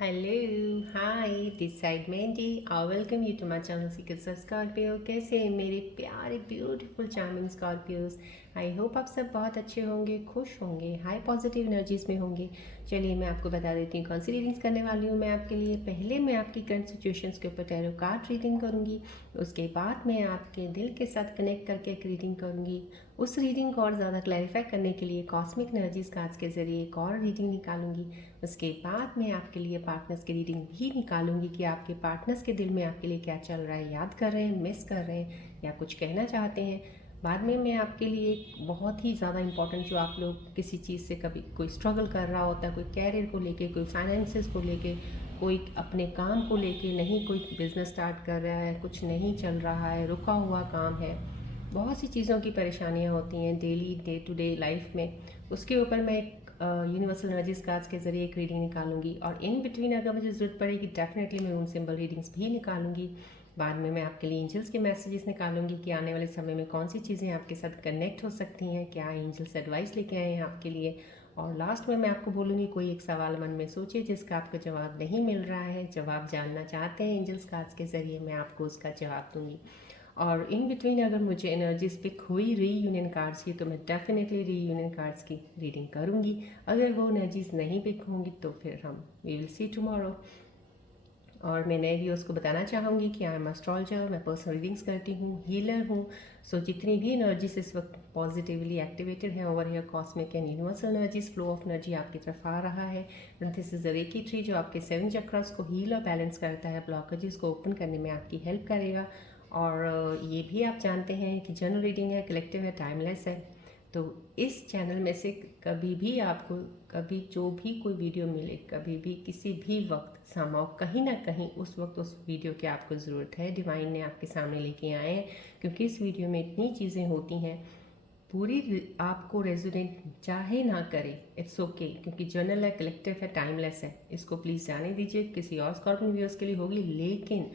Hello hi this side Mandy I welcome you to my channel secrets of Scorpio. कैसे हैं मेरे प्यारे beautiful charming Scorpios. I hope आप सब बहुत अच्छे होंगे, खुश होंगे, हाई पॉजिटिव एनर्जीज में होंगे। चलिए मैं आपको बता देती हूँ कौन सी रीडिंग्स करने वाली हूँ मैं आपके लिए। पहले मैं आपकी करंट सिचुएशंस के ऊपर टैरो कार्ड रीडिंग करूँगी, उसके बाद मैं आपके दिल के साथ कनेक्ट करके एक रीडिंग करूँगी। उस रीडिंग को और ज़्यादा क्लैरिफाई करने के लिए कॉस्मिक एनर्जीज कार्ड्स के ज़रिए एक और रीडिंग निकालूंगी। उसके बाद मैं आपके लिए पार्टनर्स की रीडिंग भी निकालूंगी कि आपके पार्टनर्स के दिल में आपके लिए क्या चल रहा है, याद कर रहे हैं, मिस कर रहे हैं या कुछ कहना चाहते हैं। बाद में मैं आपके लिए एक बहुत ही ज़्यादा इंपॉर्टेंट, जो आप लोग किसी चीज़ से कभी कोई स्ट्रगल कर रहा होता है, कोई कैरियर को लेके, कोई फाइनेंसेस को लेके, कोई अपने काम को लेके, नहीं कोई बिजनेस स्टार्ट कर रहा है, कुछ नहीं चल रहा है, रुका हुआ काम है, बहुत सी चीज़ों की परेशानियाँ होती हैं daily day to day life में। उसके ऊपर मैं एक यूनिवर्सल एनर्जीज कार्ड्स के ज़रिए एक रीडिंग निकालूंगी और इन बिटवीन अगर मुझे ज़रूरत पड़ेगी डेफिनेटली मैं उन सिंबल रीडिंग्स भी निकालूंगी। बाद में मैं आपके लिए एंजल्स के मैसेजेस निकालूंगी कि आने वाले समय में कौन सी चीज़ें आपके साथ कनेक्ट हो सकती हैं, क्या एंजल्स एडवाइस लेके आए हैं आपके लिए। और लास्ट में मैं आपको बोलूँगी कोई एक सवाल मन में सोचिए जिसका आपको जवाब नहीं मिल रहा है, जवाब जानना चाहते हैं एंजल्स कार्ड्स के ज़रिए, मैं आपको उसका जवाब दूँगी। और इन बिटवीन अगर मुझे एनर्जीज पिक हुई रीयूनियन कार्ड्स की तो मैं डेफिनेटली रीयूनियन कार्ड्स की रीडिंग करूँगी। अगर वो एनर्जीज नहीं पिक होंगी तो फिर हम वी विल सी टुमारो। और मैं नए व्यूअर्स को बताना चाहूँगी कि आई एम एस्ट्रोलॉजर, मैं पर्सनल रीडिंग्स करती हूँ, हीलर हूँ। सो जितनी भी एनर्जीज इस वक्त पॉजिटिवली एक्टिवेटेड है over here, cosmic and universal energies, flow of energy आपकी तरफ आ रहा है। This is the reiki tree जो आपके 7 चक्रास को हील और बैलेंस करता है, ब्लॉकेजेस को ओपन करने में आपकी हेल्प करेगा। और ये भी आप जानते हैं कि जनरल रीडिंग है, कलेक्टिव है, टाइमलेस है। तो इस चैनल में से कभी भी आपको, कभी जो भी कोई वीडियो मिले, कभी भी किसी भी वक्त समाओ कहीं ना कहीं उस वक्त उस वीडियो की आपको ज़रूरत है, डिवाइन ने आपके सामने लेके आए हैं। क्योंकि इस वीडियो में इतनी चीज़ें होती हैं, पूरी आपको रेजोनेट चाहे ना करे, इट्स ओके क्योंकि जर्नल है, कलेक्टिव है, टाइमलेस है। इसको प्लीज़ जाने दीजिए, किसी और स्कॉर्पियन व्यूअर्स के लिए होगी, लेकिन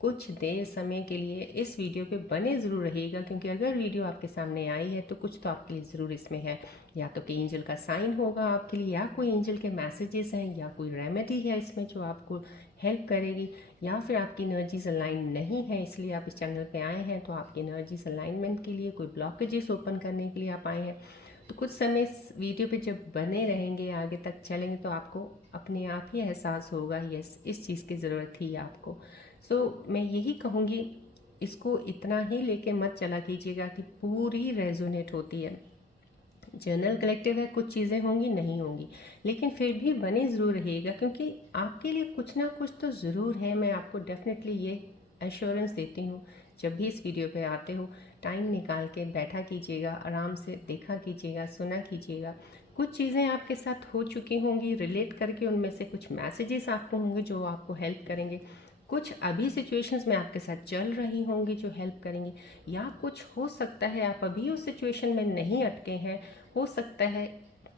कुछ देर समय के लिए इस वीडियो पे बने ज़रूर रहिएगा। क्योंकि अगर वीडियो आपके सामने आई है तो कुछ तो आपके लिए ज़रूर इसमें है, या तो कि एंजल का साइन होगा आपके लिए, या कोई एंजल के मैसेजेस हैं, या कोई रेमेडी है इसमें जो आपको हेल्प करेगी, या फिर आपकी एनर्जीज अलाइन नहीं है इसलिए आप इस चैनल पे आए हैं, तो आपकी एनर्जीज अलाइनमेंट के लिए, कोई ब्लॉकेजेस ओपन करने के लिए आप आए हैं। तो कुछ समय इस वीडियो पे जब बने रहेंगे, आगे तक चलेंगे, तो आपको अपने आप ही एहसास होगा यस इस चीज़ की ज़रूरत थी आपको। मैं यही कहूँगी, इसको इतना ही लेके मत चला कीजिएगा कि पूरी रेजोनेट होती है। जनरल कलेक्टिव है, कुछ चीज़ें होंगी नहीं होंगी, लेकिन फिर भी बने ज़रूर रहिएगा क्योंकि आपके लिए कुछ ना कुछ तो ज़रूर है। मैं आपको डेफिनेटली ये एश्योरेंस देती हूँ। जब भी इस वीडियो पे आते हो, टाइम निकाल के बैठा कीजिएगा, आराम से देखा कीजिएगा, सुना कीजिएगा। कुछ चीज़ें आपके साथ हो चुकी होंगी, रिलेट करके उनमें से कुछ मैसेजेस आपको होंगे जो आपको हेल्प करेंगे। कुछ अभी सिचुएशंस में आपके साथ चल रही होंगी जो हेल्प करेंगी, या कुछ हो सकता है आप अभी उस सिचुएशन में नहीं अटके हैं, हो सकता है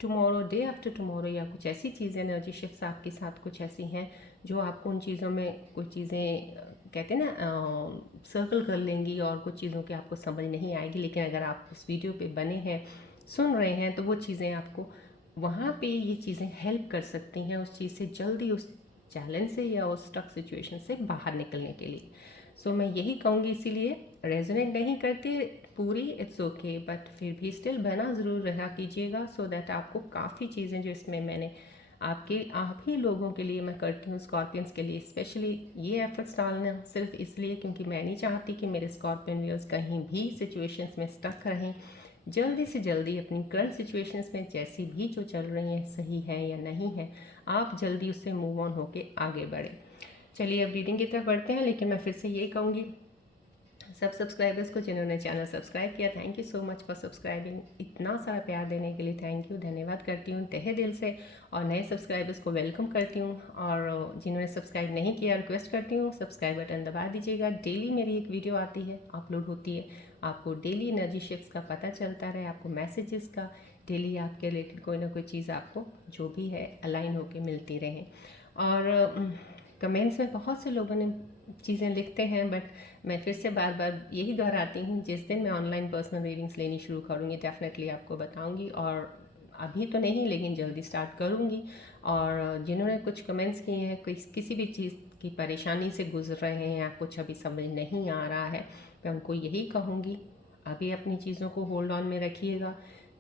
टुमारो, डे आफ्टर टुमारो, या कुछ ऐसी चीज़ें, एनर्जी शिफ्ट्स आपके साथ कुछ ऐसी हैं जो आपको उन चीज़ों में कुछ चीज़ें कहते हैं ना सर्कल कर लेंगी और कुछ चीज़ों की आपको समझ नहीं आएगी। लेकिन अगर आप उस वीडियो पे बने हैं, सुन रहे हैं, तो वो चीज़ें आपको वहाँ पे ये चीज़ें हेल्प कर सकती हैं उस चीज़ से जल्दी, उस चैलेंज से या उस स्टक सिचुएशन से बाहर निकलने के लिए। मैं यही कहूँगी, इसीलिए रेजोनेट नहीं करती पूरी, इट्स ओके, बट फिर भी स्टिल बना ज़रूर रहा कीजिएगा सो दैट आपको काफ़ी चीज़ें जो इसमें मैंने आप ही लोगों के लिए मैं करती हूँ, स्कॉर्पियंस के लिए स्पेशली ये एफर्ट्स डालना सिर्फ इसलिए क्योंकि मैं नहीं चाहती कि मेरे स्कॉर्पियन व्यूअर्स कहीं भी सिचुएशंस में स्टक रहें। जल्दी से जल्दी अपनी करंट सिचुएशंस में जैसी भी जो चल रही हैं, सही है या नहीं है, आप जल्दी उससे मूव ऑन होके आगे बढ़ें। चलिए अब रीडिंग की तरफ बढ़ते हैं, लेकिन मैं फिर से ये कहूँगी सब सब्सक्राइबर्स को जिन्होंने चैनल सब्सक्राइब किया, thank you so much for subscribing. इतना सारा प्यार देने के लिए थैंक यू, धन्यवाद करती हूँ तहे दिल से। और नए सब्सक्राइबर्स को वेलकम करती हूँ, और जिन्होंने सब्सक्राइब नहीं किया रिक्वेस्ट करती हूँ सब्सक्राइब बटन दबा दीजिएगा। डेली मेरी एक वीडियो आती है, अपलोड होती है, आपको डेली एनर्जी शिफ्ट्स का पता चलता रहे, आपको मैसेजेस का डेली आपके रिलेटेड कोई ना कोई चीज़ आपको जो भी है अलाइन होकर मिलती रहे। और कमेंट्स में बहुत से लोगों ने चीज़ें लिखते हैं, बट मैं फिर से बार बार यही दोहराती हूँ, जिस दिन मैं ऑनलाइन पर्सनल रीडिंग्स लेनी शुरू करूँगी डेफिनेटली आपको बताऊँगी। और अभी तो नहीं, लेकिन जल्दी स्टार्ट करूँगी। और जिन्होंने कुछ कमेंट्स किए हैं, किसी भी चीज़ की परेशानी से गुजर रहे हैं या कुछ अभी समझ नहीं आ रहा है, मैं उनको यही कहूँगी, अभी अपनी चीज़ों को होल्ड ऑन में रखिएगा,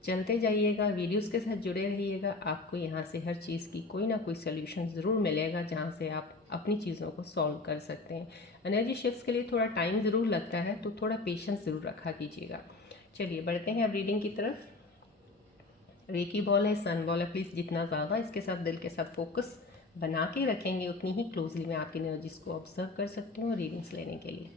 चलते जाइएगा, वीडियोस के साथ जुड़े रहिएगा। आपको यहाँ से हर चीज़ की कोई ना कोई सोल्यूशन ज़रूर मिलेगा जहाँ से आप अपनी चीज़ों को सॉल्व कर सकते हैं। एनर्जी शिफ्ट्स के लिए थोड़ा टाइम ज़रूर लगता है, तो थोड़ा पेशेंस ज़रूर रखा कीजिएगा। चलिए बढ़ते हैं अब रीडिंग की तरफ। रेकी बॉल है, सन बॉल है, प्लीज़ जितना ज़्यादा इसके साथ दिल के साथ फोकस बना के रखेंगे उतनी ही क्लोजली मैं आपकी एनर्जीज को ऑब्जर्व कर सकती हूँ रीडिंग्स लेने के लिए।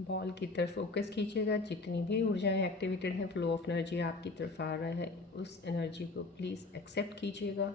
बॉल की तरफ फोकस कीजिएगा, जितनी भी ऊर्जाएं एक्टिवेटेड हैं, फ्लो ऑफ एनर्जी आपकी तरफ आ रहा है, उस एनर्जी को प्लीज़ एक्सेप्ट कीजिएगा।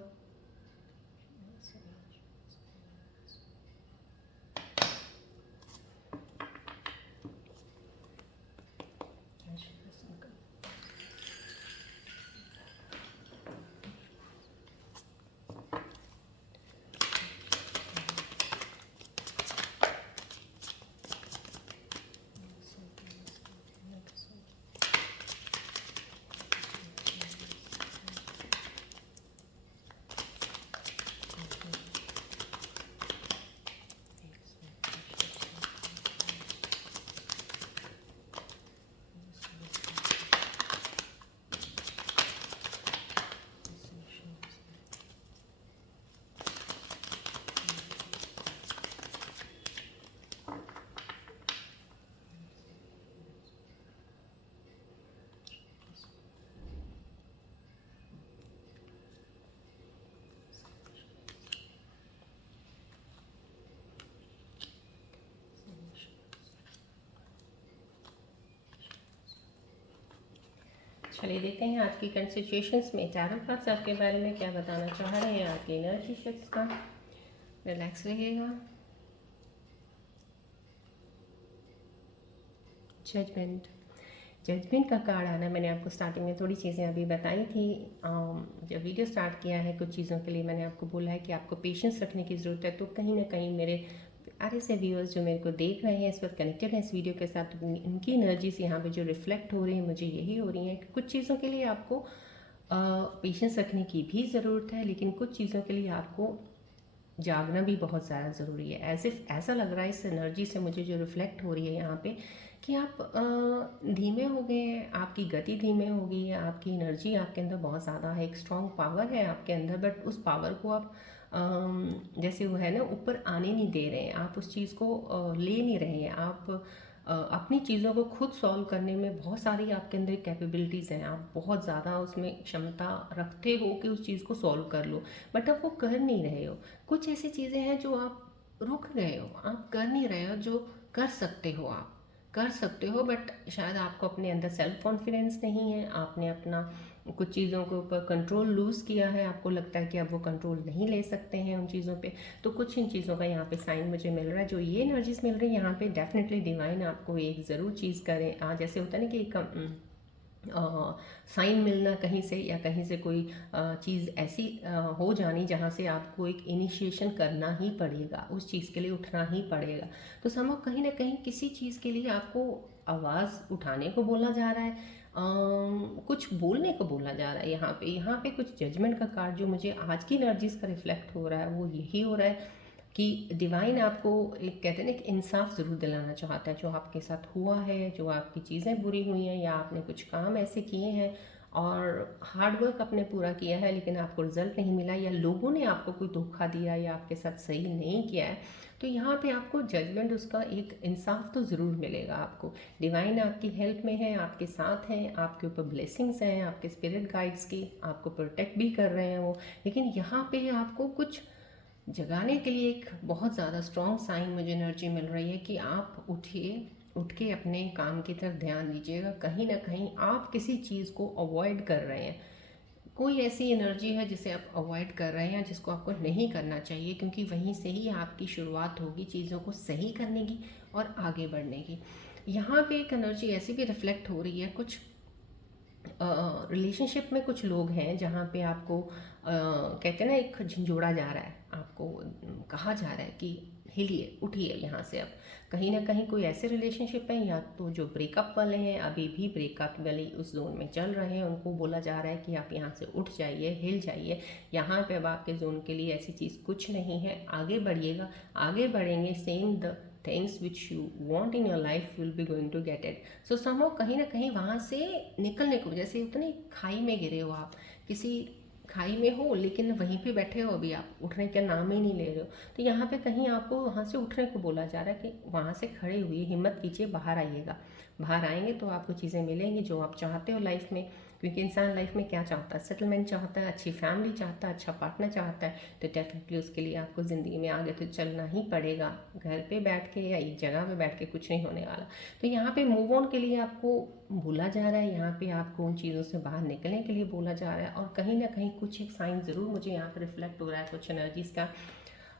चलिए देखते हैं आज की कंसिचुएशंस में टैरो कार्ड्स आपके बारे में क्या बताना चाह रहे हैं, आपकी एनर्जी शिफ्ट्स का। रिलैक्स रहिएगा। जजमेंट, जजमेंट का कार्ड आना, मैंने आपको स्टार्टिंग में थोड़ी चीज़ें अभी बताई थी। जब वीडियो स्टार्ट किया है कुछ चीज़ों के लिए मैंने आपको बोला है कि आपको पेशेंस रखने की ज़रूरत है। तो कहीं ना कहीं मेरे प्यारे से व्यूअर्स जो मेरे को देख रहे हैं, इस वक्त कनेक्टेड हैं इस वीडियो के साथ, उनकी एनर्जीज यहाँ पे जो रिफ्लेक्ट हो रही है मुझे यही हो रही है कि कुछ चीज़ों के लिए आपको पेशेंस रखने की भी ज़रूरत है, लेकिन कुछ चीज़ों के लिए आपको जागना भी बहुत ज़्यादा ज़रूरी है। ऐसा लग रहा है इस एनर्जी से मुझे जो रिफ्लेक्ट हो रही है यहाँ पे कि आप धीमे हो गए हैं, आपकी गति धीमे हो गई है, आपकी एनर्जी आपके अंदर बहुत ज़्यादा है, एक स्ट्रॉन्ग पावर है आपके अंदर, बट उस पावर को आप जैसे वो है ना ऊपर आने नहीं दे रहे हैं, आप उस चीज़ को ले नहीं रहे हैं, आप अपनी चीज़ों को खुद सॉल्व करने में बहुत सारी आपके अंदर कैपेबिलिटीज़ हैं, आप बहुत ज़्यादा उसमें क्षमता रखते हो कि उस चीज़ को सॉल्व कर लो, बट आप वो कर नहीं रहे हो। कुछ ऐसी चीज़ें हैं जो आप रुक गए हो, आप कर नहीं रहे हो, जो कर सकते हो, आप कर सकते हो, बट शायद आपको अपने अंदर सेल्फ कॉन्फिडेंस नहीं है, आपने अपना कुछ चीज़ों के ऊपर कंट्रोल लूज़ किया है, आपको लगता है कि अब वो कंट्रोल नहीं ले सकते हैं उन चीज़ों पे। तो कुछ इन चीज़ों का यहाँ पे साइन मुझे मिल रहा है, जो ये एनर्जीज मिल रही है यहाँ पे, डेफिनेटली डिवाइन आपको एक ज़रूर चीज़ करें। जैसे होता है ना कि एक साइन मिलना कहीं से, या कहीं से कोई चीज़ ऐसी हो जानी जहाँ से आपको एक इनिशिएशन करना ही पड़ेगा, उस चीज़ के लिए उठना ही पड़ेगा। तो समझो कहीं ना कहीं किसी चीज़ के लिए आपको आवाज़ उठाने को बोला जा रहा है, कुछ बोलने को बोला जा रहा है। यहाँ पे कुछ जजमेंट का कार्ड जो मुझे आज की एनर्जीज का रिफ्लेक्ट हो रहा है वो यही हो रहा है कि डिवाइन आपको एक कहते हैं ना कि इंसाफ ज़रूर दिलाना चाहता है। जो आपके साथ हुआ है, जो आपकी चीज़ें बुरी हुई हैं, या आपने कुछ काम ऐसे किए हैं और हार्ड वर्क आपने पूरा किया है लेकिन आपको रिजल्ट नहीं मिला, या लोगों ने आपको कोई धोखा दिया या आपके साथ सही नहीं किया है, तो यहाँ पे आपको जजमेंट, उसका एक इंसाफ तो ज़रूर मिलेगा आपको। डिवाइन आपकी हेल्प में है, आपके साथ हैं, आपके ऊपर ब्लेसिंग्स हैं, आपके स्पिरिट गाइड्स की, आपको प्रोटेक्ट भी कर रहे हैं वो। लेकिन यहाँ पे आपको कुछ जगाने के लिए एक बहुत ज़्यादा स्ट्रॉन्ग साइन मुझे एनर्जी मिल रही है कि आप उठिए, उठ के अपने काम की तरफ ध्यान दीजिएगा। कहीं ना कहीं आप किसी चीज़ को अवॉइड कर रहे हैं, कोई ऐसी एनर्जी है जिसे आप अवॉइड कर रहे हैं या जिसको आपको नहीं करना चाहिए, क्योंकि वहीं से ही आपकी शुरुआत होगी चीज़ों को सही करने की और आगे बढ़ने की। यहाँ पे एक एनर्जी ऐसी भी रिफ्लेक्ट हो रही है, कुछ रिलेशनशिप में कुछ लोग हैं जहाँ पे आपको कहते हैं ना, एक झंझोड़ा जा रहा है, आपको कहा जा रहा है कि हिलिए उठिए यहाँ से। अब कहीं ना कहीं कोई ऐसे रिलेशनशिप है या तो जो ब्रेकअप वाले हैं, अभी भी ब्रेकअप वाले उस जोन में चल रहे हैं, उनको बोला जा रहा है कि आप यहाँ से उठ जाइए, हिल जाइए। यहाँ पे अब आपके जोन के लिए ऐसी चीज़ कुछ नहीं है, आगे बढ़िएगा, आगे बढ़ेंगे, same the things which you want in your life will be going to get it. So somehow कहीं ना कहीं वहाँ से निकलने को, जैसे उतनी खाई में गिरे हो आप, किसी खाई में हो लेकिन वहीं पे बैठे हो, अभी आप उठने का नाम ही नहीं ले रहे हो, तो यहाँ पे कहीं आपको वहाँ से उठने को बोला जा रहा है कि वहाँ से खड़े हुए हिम्मत कीजिए, बाहर आइएगा। बाहर आएंगे तो आपको चीज़ें मिलेंगी जो आप चाहते हो लाइफ में, क्योंकि इंसान लाइफ में क्या चाहता है, सेटलमेंट चाहता है, अच्छी फैमिली चाहता है, अच्छा पार्टनर चाहता है, तो डेफिनेटली उसके लिए आपको ज़िंदगी में आगे तो चलना ही पड़ेगा। घर पे बैठ के या एक जगह पे बैठ के कुछ नहीं होने वाला। तो यहाँ पे मूव ऑन के लिए आपको बोला जा रहा है, यहाँ पे आपको उन चीज़ों से बाहर निकलने के लिए बोला जा रहा है, और कहीं ना कहीं कुछ एक साइन ज़रूर मुझे यहाँ पर रिफ्लेक्ट हो रहा है, कुछ एनर्जीज़ का,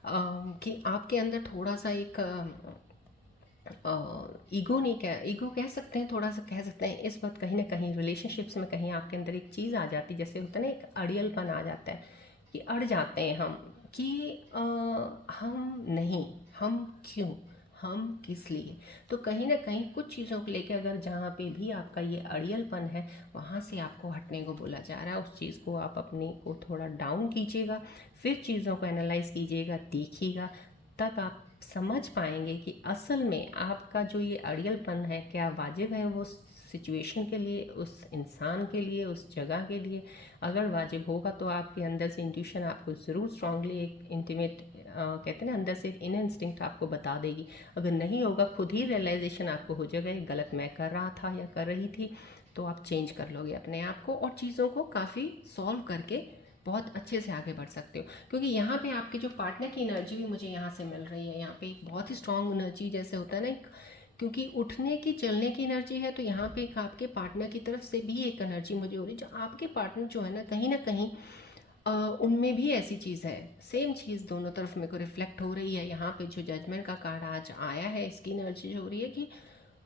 कि आपके अंदर थोड़ा सा एक ईगो नहीं, कह ईगो कह सकते हैं, थोड़ा सा कह सकते हैं इस वक्त कहीं ना कहीं रिलेशनशिप्स में कहीं आपके अंदर एक चीज़ आ जाती है, जैसे होता है ना, एक अड़ियलपन आ जाता है कि अड़ जाते हैं हम कि हम नहीं, हम क्यों, हम किस लिए। तो कहीं ना कहीं कुछ चीज़ों को लेकर अगर जहाँ पे भी आपका ये अड़ियलपन है, वहाँ से आपको हटने को बोला जा रहा है। उस चीज़ को आप अपने को थोड़ा डाउन कीजिएगा, फिर चीज़ों को एनालाइज कीजिएगा, देखिएगा, तब आप समझ पाएंगे कि असल में आपका जो ये अड़ियलपन है क्या वाजिब है वो सिचुएशन के लिए, उस इंसान के लिए, उस जगह के लिए। अगर वाजिब होगा तो आपके अंदर से इंट्यूशन आपको ज़रूर स्ट्रांगली एक इंटीमेट कहते हैं ना, अंदर से एक इनर इंस्टिंक्ट आपको बता देगी। अगर नहीं होगा, खुद ही रियलाइजेशन आपको हो जाएगा, ये गलत मैं कर रहा था या कर रही थी, तो आप चेंज कर लोगे अपने आप को और चीज़ों को काफ़ी सॉल्व करके बहुत अच्छे से आगे बढ़ सकते हो। क्योंकि यहाँ पे आपके जो पार्टनर की एनर्जी भी मुझे यहाँ से मिल रही है, यहाँ पे एक बहुत ही स्ट्रांग एनर्जी जैसे होता है ना, क्योंकि उठने की चलने की एनर्जी है, तो यहाँ पे एक आपके पार्टनर की तरफ से भी एक एनर्जी मुझे हो रही है, जो आपके पार्टनर जो है ना कहीं उनमें भी ऐसी चीज़ है, सेम चीज़ दोनों तरफ मेरे को रिफ्लेक्ट हो रही है। यहाँ पे जो जजमेंट का कार्ड आज आया है, इसकी एनर्जी जो हो रही है कि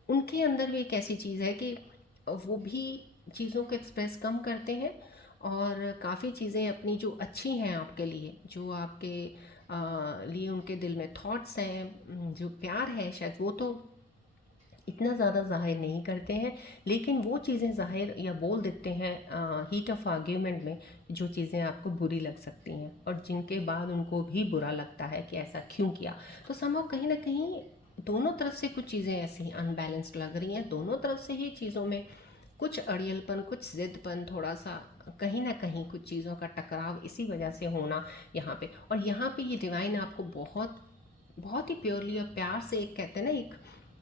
उनके अंदर भी एक ऐसी चीज़ है कि वो भी चीज़ों को एक्सप्रेस कम करते हैं, और काफ़ी चीज़ें अपनी जो अच्छी हैं आपके लिए, जो आपके लिए उनके दिल में थॉट्स हैं, जो प्यार है, शायद वो तो इतना ज़्यादा ज़ाहिर नहीं करते हैं, लेकिन वो चीज़ें ज़ाहिर या बोल देते हैं हीट ऑफ आर्ग्यूमेंट में, जो चीज़ें आपको बुरी लग सकती हैं और जिनके बाद उनको भी बुरा लगता है कि ऐसा क्यों किया। तो समझो कहीं ना कहीं दोनों तरफ से कुछ चीज़ें ऐसी अनबैलेंस्ड लग रही हैं, दोनों तरफ से ही चीज़ों में कुछ अड़ियलपन, कुछ ज़िदपन, थोड़ा सा कहीं ना कहीं कुछ चीज़ों का टकराव इसी वजह से होना यहाँ पे। और यहाँ पे ये डिवाइन आपको बहुत बहुत ही प्योरली और प्यार से एक कहते हैं ना, एक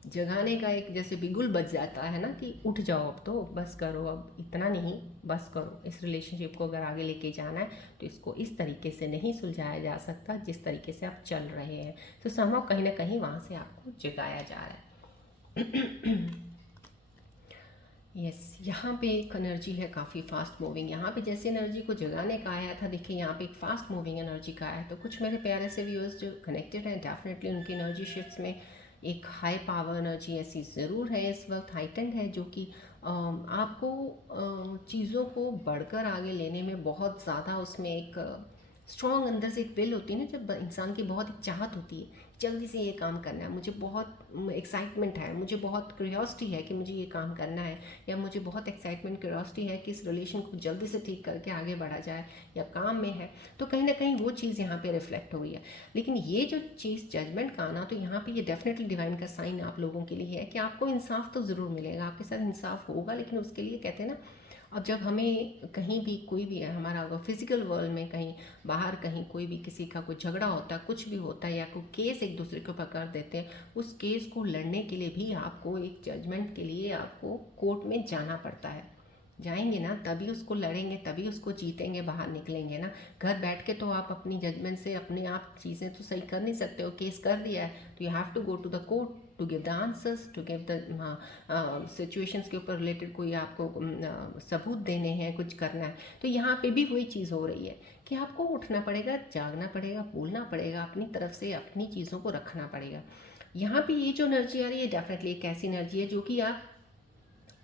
जगाने का एक जैसे बिगुल बज जाता है ना कि उठ जाओ, अब तो बस करो, अब इतना नहीं, बस करो। इस रिलेशनशिप को अगर आगे लेके जाना है तो इसको इस तरीके से नहीं सुलझाया जा सकता जिस तरीके से आप चल रहे हैं। तो समहाउ कहीं ना कहीं वहाँ से आपको जगाया जा रहा है। यस, यहाँ पे एक एनर्जी है काफ़ी फास्ट मूविंग। यहाँ पे जैसे एनर्जी को जगाने का आया था, देखिए यहाँ पे एक फास्ट मूविंग एनर्जी का आया है। तो कुछ मेरे प्यारे से व्यूअर्स जो कनेक्टेड हैं, डेफिनेटली उनकी एनर्जी शिफ्ट्स में एक हाई पावर एनर्जी ऐसी ज़रूर है इस वक्त, हाइटेंड है, जो कि आपको चीज़ों को बढ़कर आगे लेने में बहुत ज़्यादा उसमें एक स्ट्रॉन्ग अंदर से एक विल होती है ना, जब इंसान की बहुत एक चाहत होती है जल्दी से ये काम करना है, मुझे बहुत एक्साइटमेंट है, मुझे बहुत क्यूरियोसिटी है कि मुझे ये काम करना है, या मुझे बहुत एक्साइटमेंट क्यूरियोसिटी है कि इस रिलेशन को जल्दी से ठीक करके आगे बढ़ा जाए, या काम में है, तो कहीं ना कहीं वो चीज़ यहाँ पे रिफ्लेक्ट हो रही है। लेकिन ये जो चीज़ जजमेंट का आना, तो यहाँ पे ये डेफिनेटली डिवाइन का साइन आप लोगों के लिए है कि आपको इंसाफ तो ज़रूर मिलेगा, आपके साथ इंसाफ होगा, लेकिन उसके लिए कहते हैं ना, अब जब हमें कहीं भी कोई भी है हमारा, अगर फिजिकल वर्ल्ड में कहीं बाहर कहीं कोई भी किसी का कोई झगड़ा होता है, कुछ भी होता है, या कोई केस एक दूसरे के ऊपर कर देते हैं, उस केस को लड़ने के लिए भी आपको एक जजमेंट के लिए आपको कोर्ट में जाना पड़ता है। जाएंगे ना, तभी उसको लड़ेंगे, तभी उसको जीतेंगे, बाहर निकलेंगे ना। घर बैठ के तो आप अपनी जजमेंट से अपने आप चीज़ें तो सही कर नहीं सकते हो। केस कर दिया है तो you have to go to the court to give the answers, to give the situations के ऊपर रिलेटेड कोई आपको सबूत देने हैं, कुछ करना है। तो यहाँ पे भी वही चीज़ हो रही है कि आपको उठना पड़ेगा, जागना पड़ेगा, बोलना पड़ेगा, अपनी तरफ से अपनी चीज़ों को रखना पड़ेगा। यहाँ पे ये जो एनर्जी आ रही है डेफिनेटली एक ऐसी एनर्जी है जो कि आप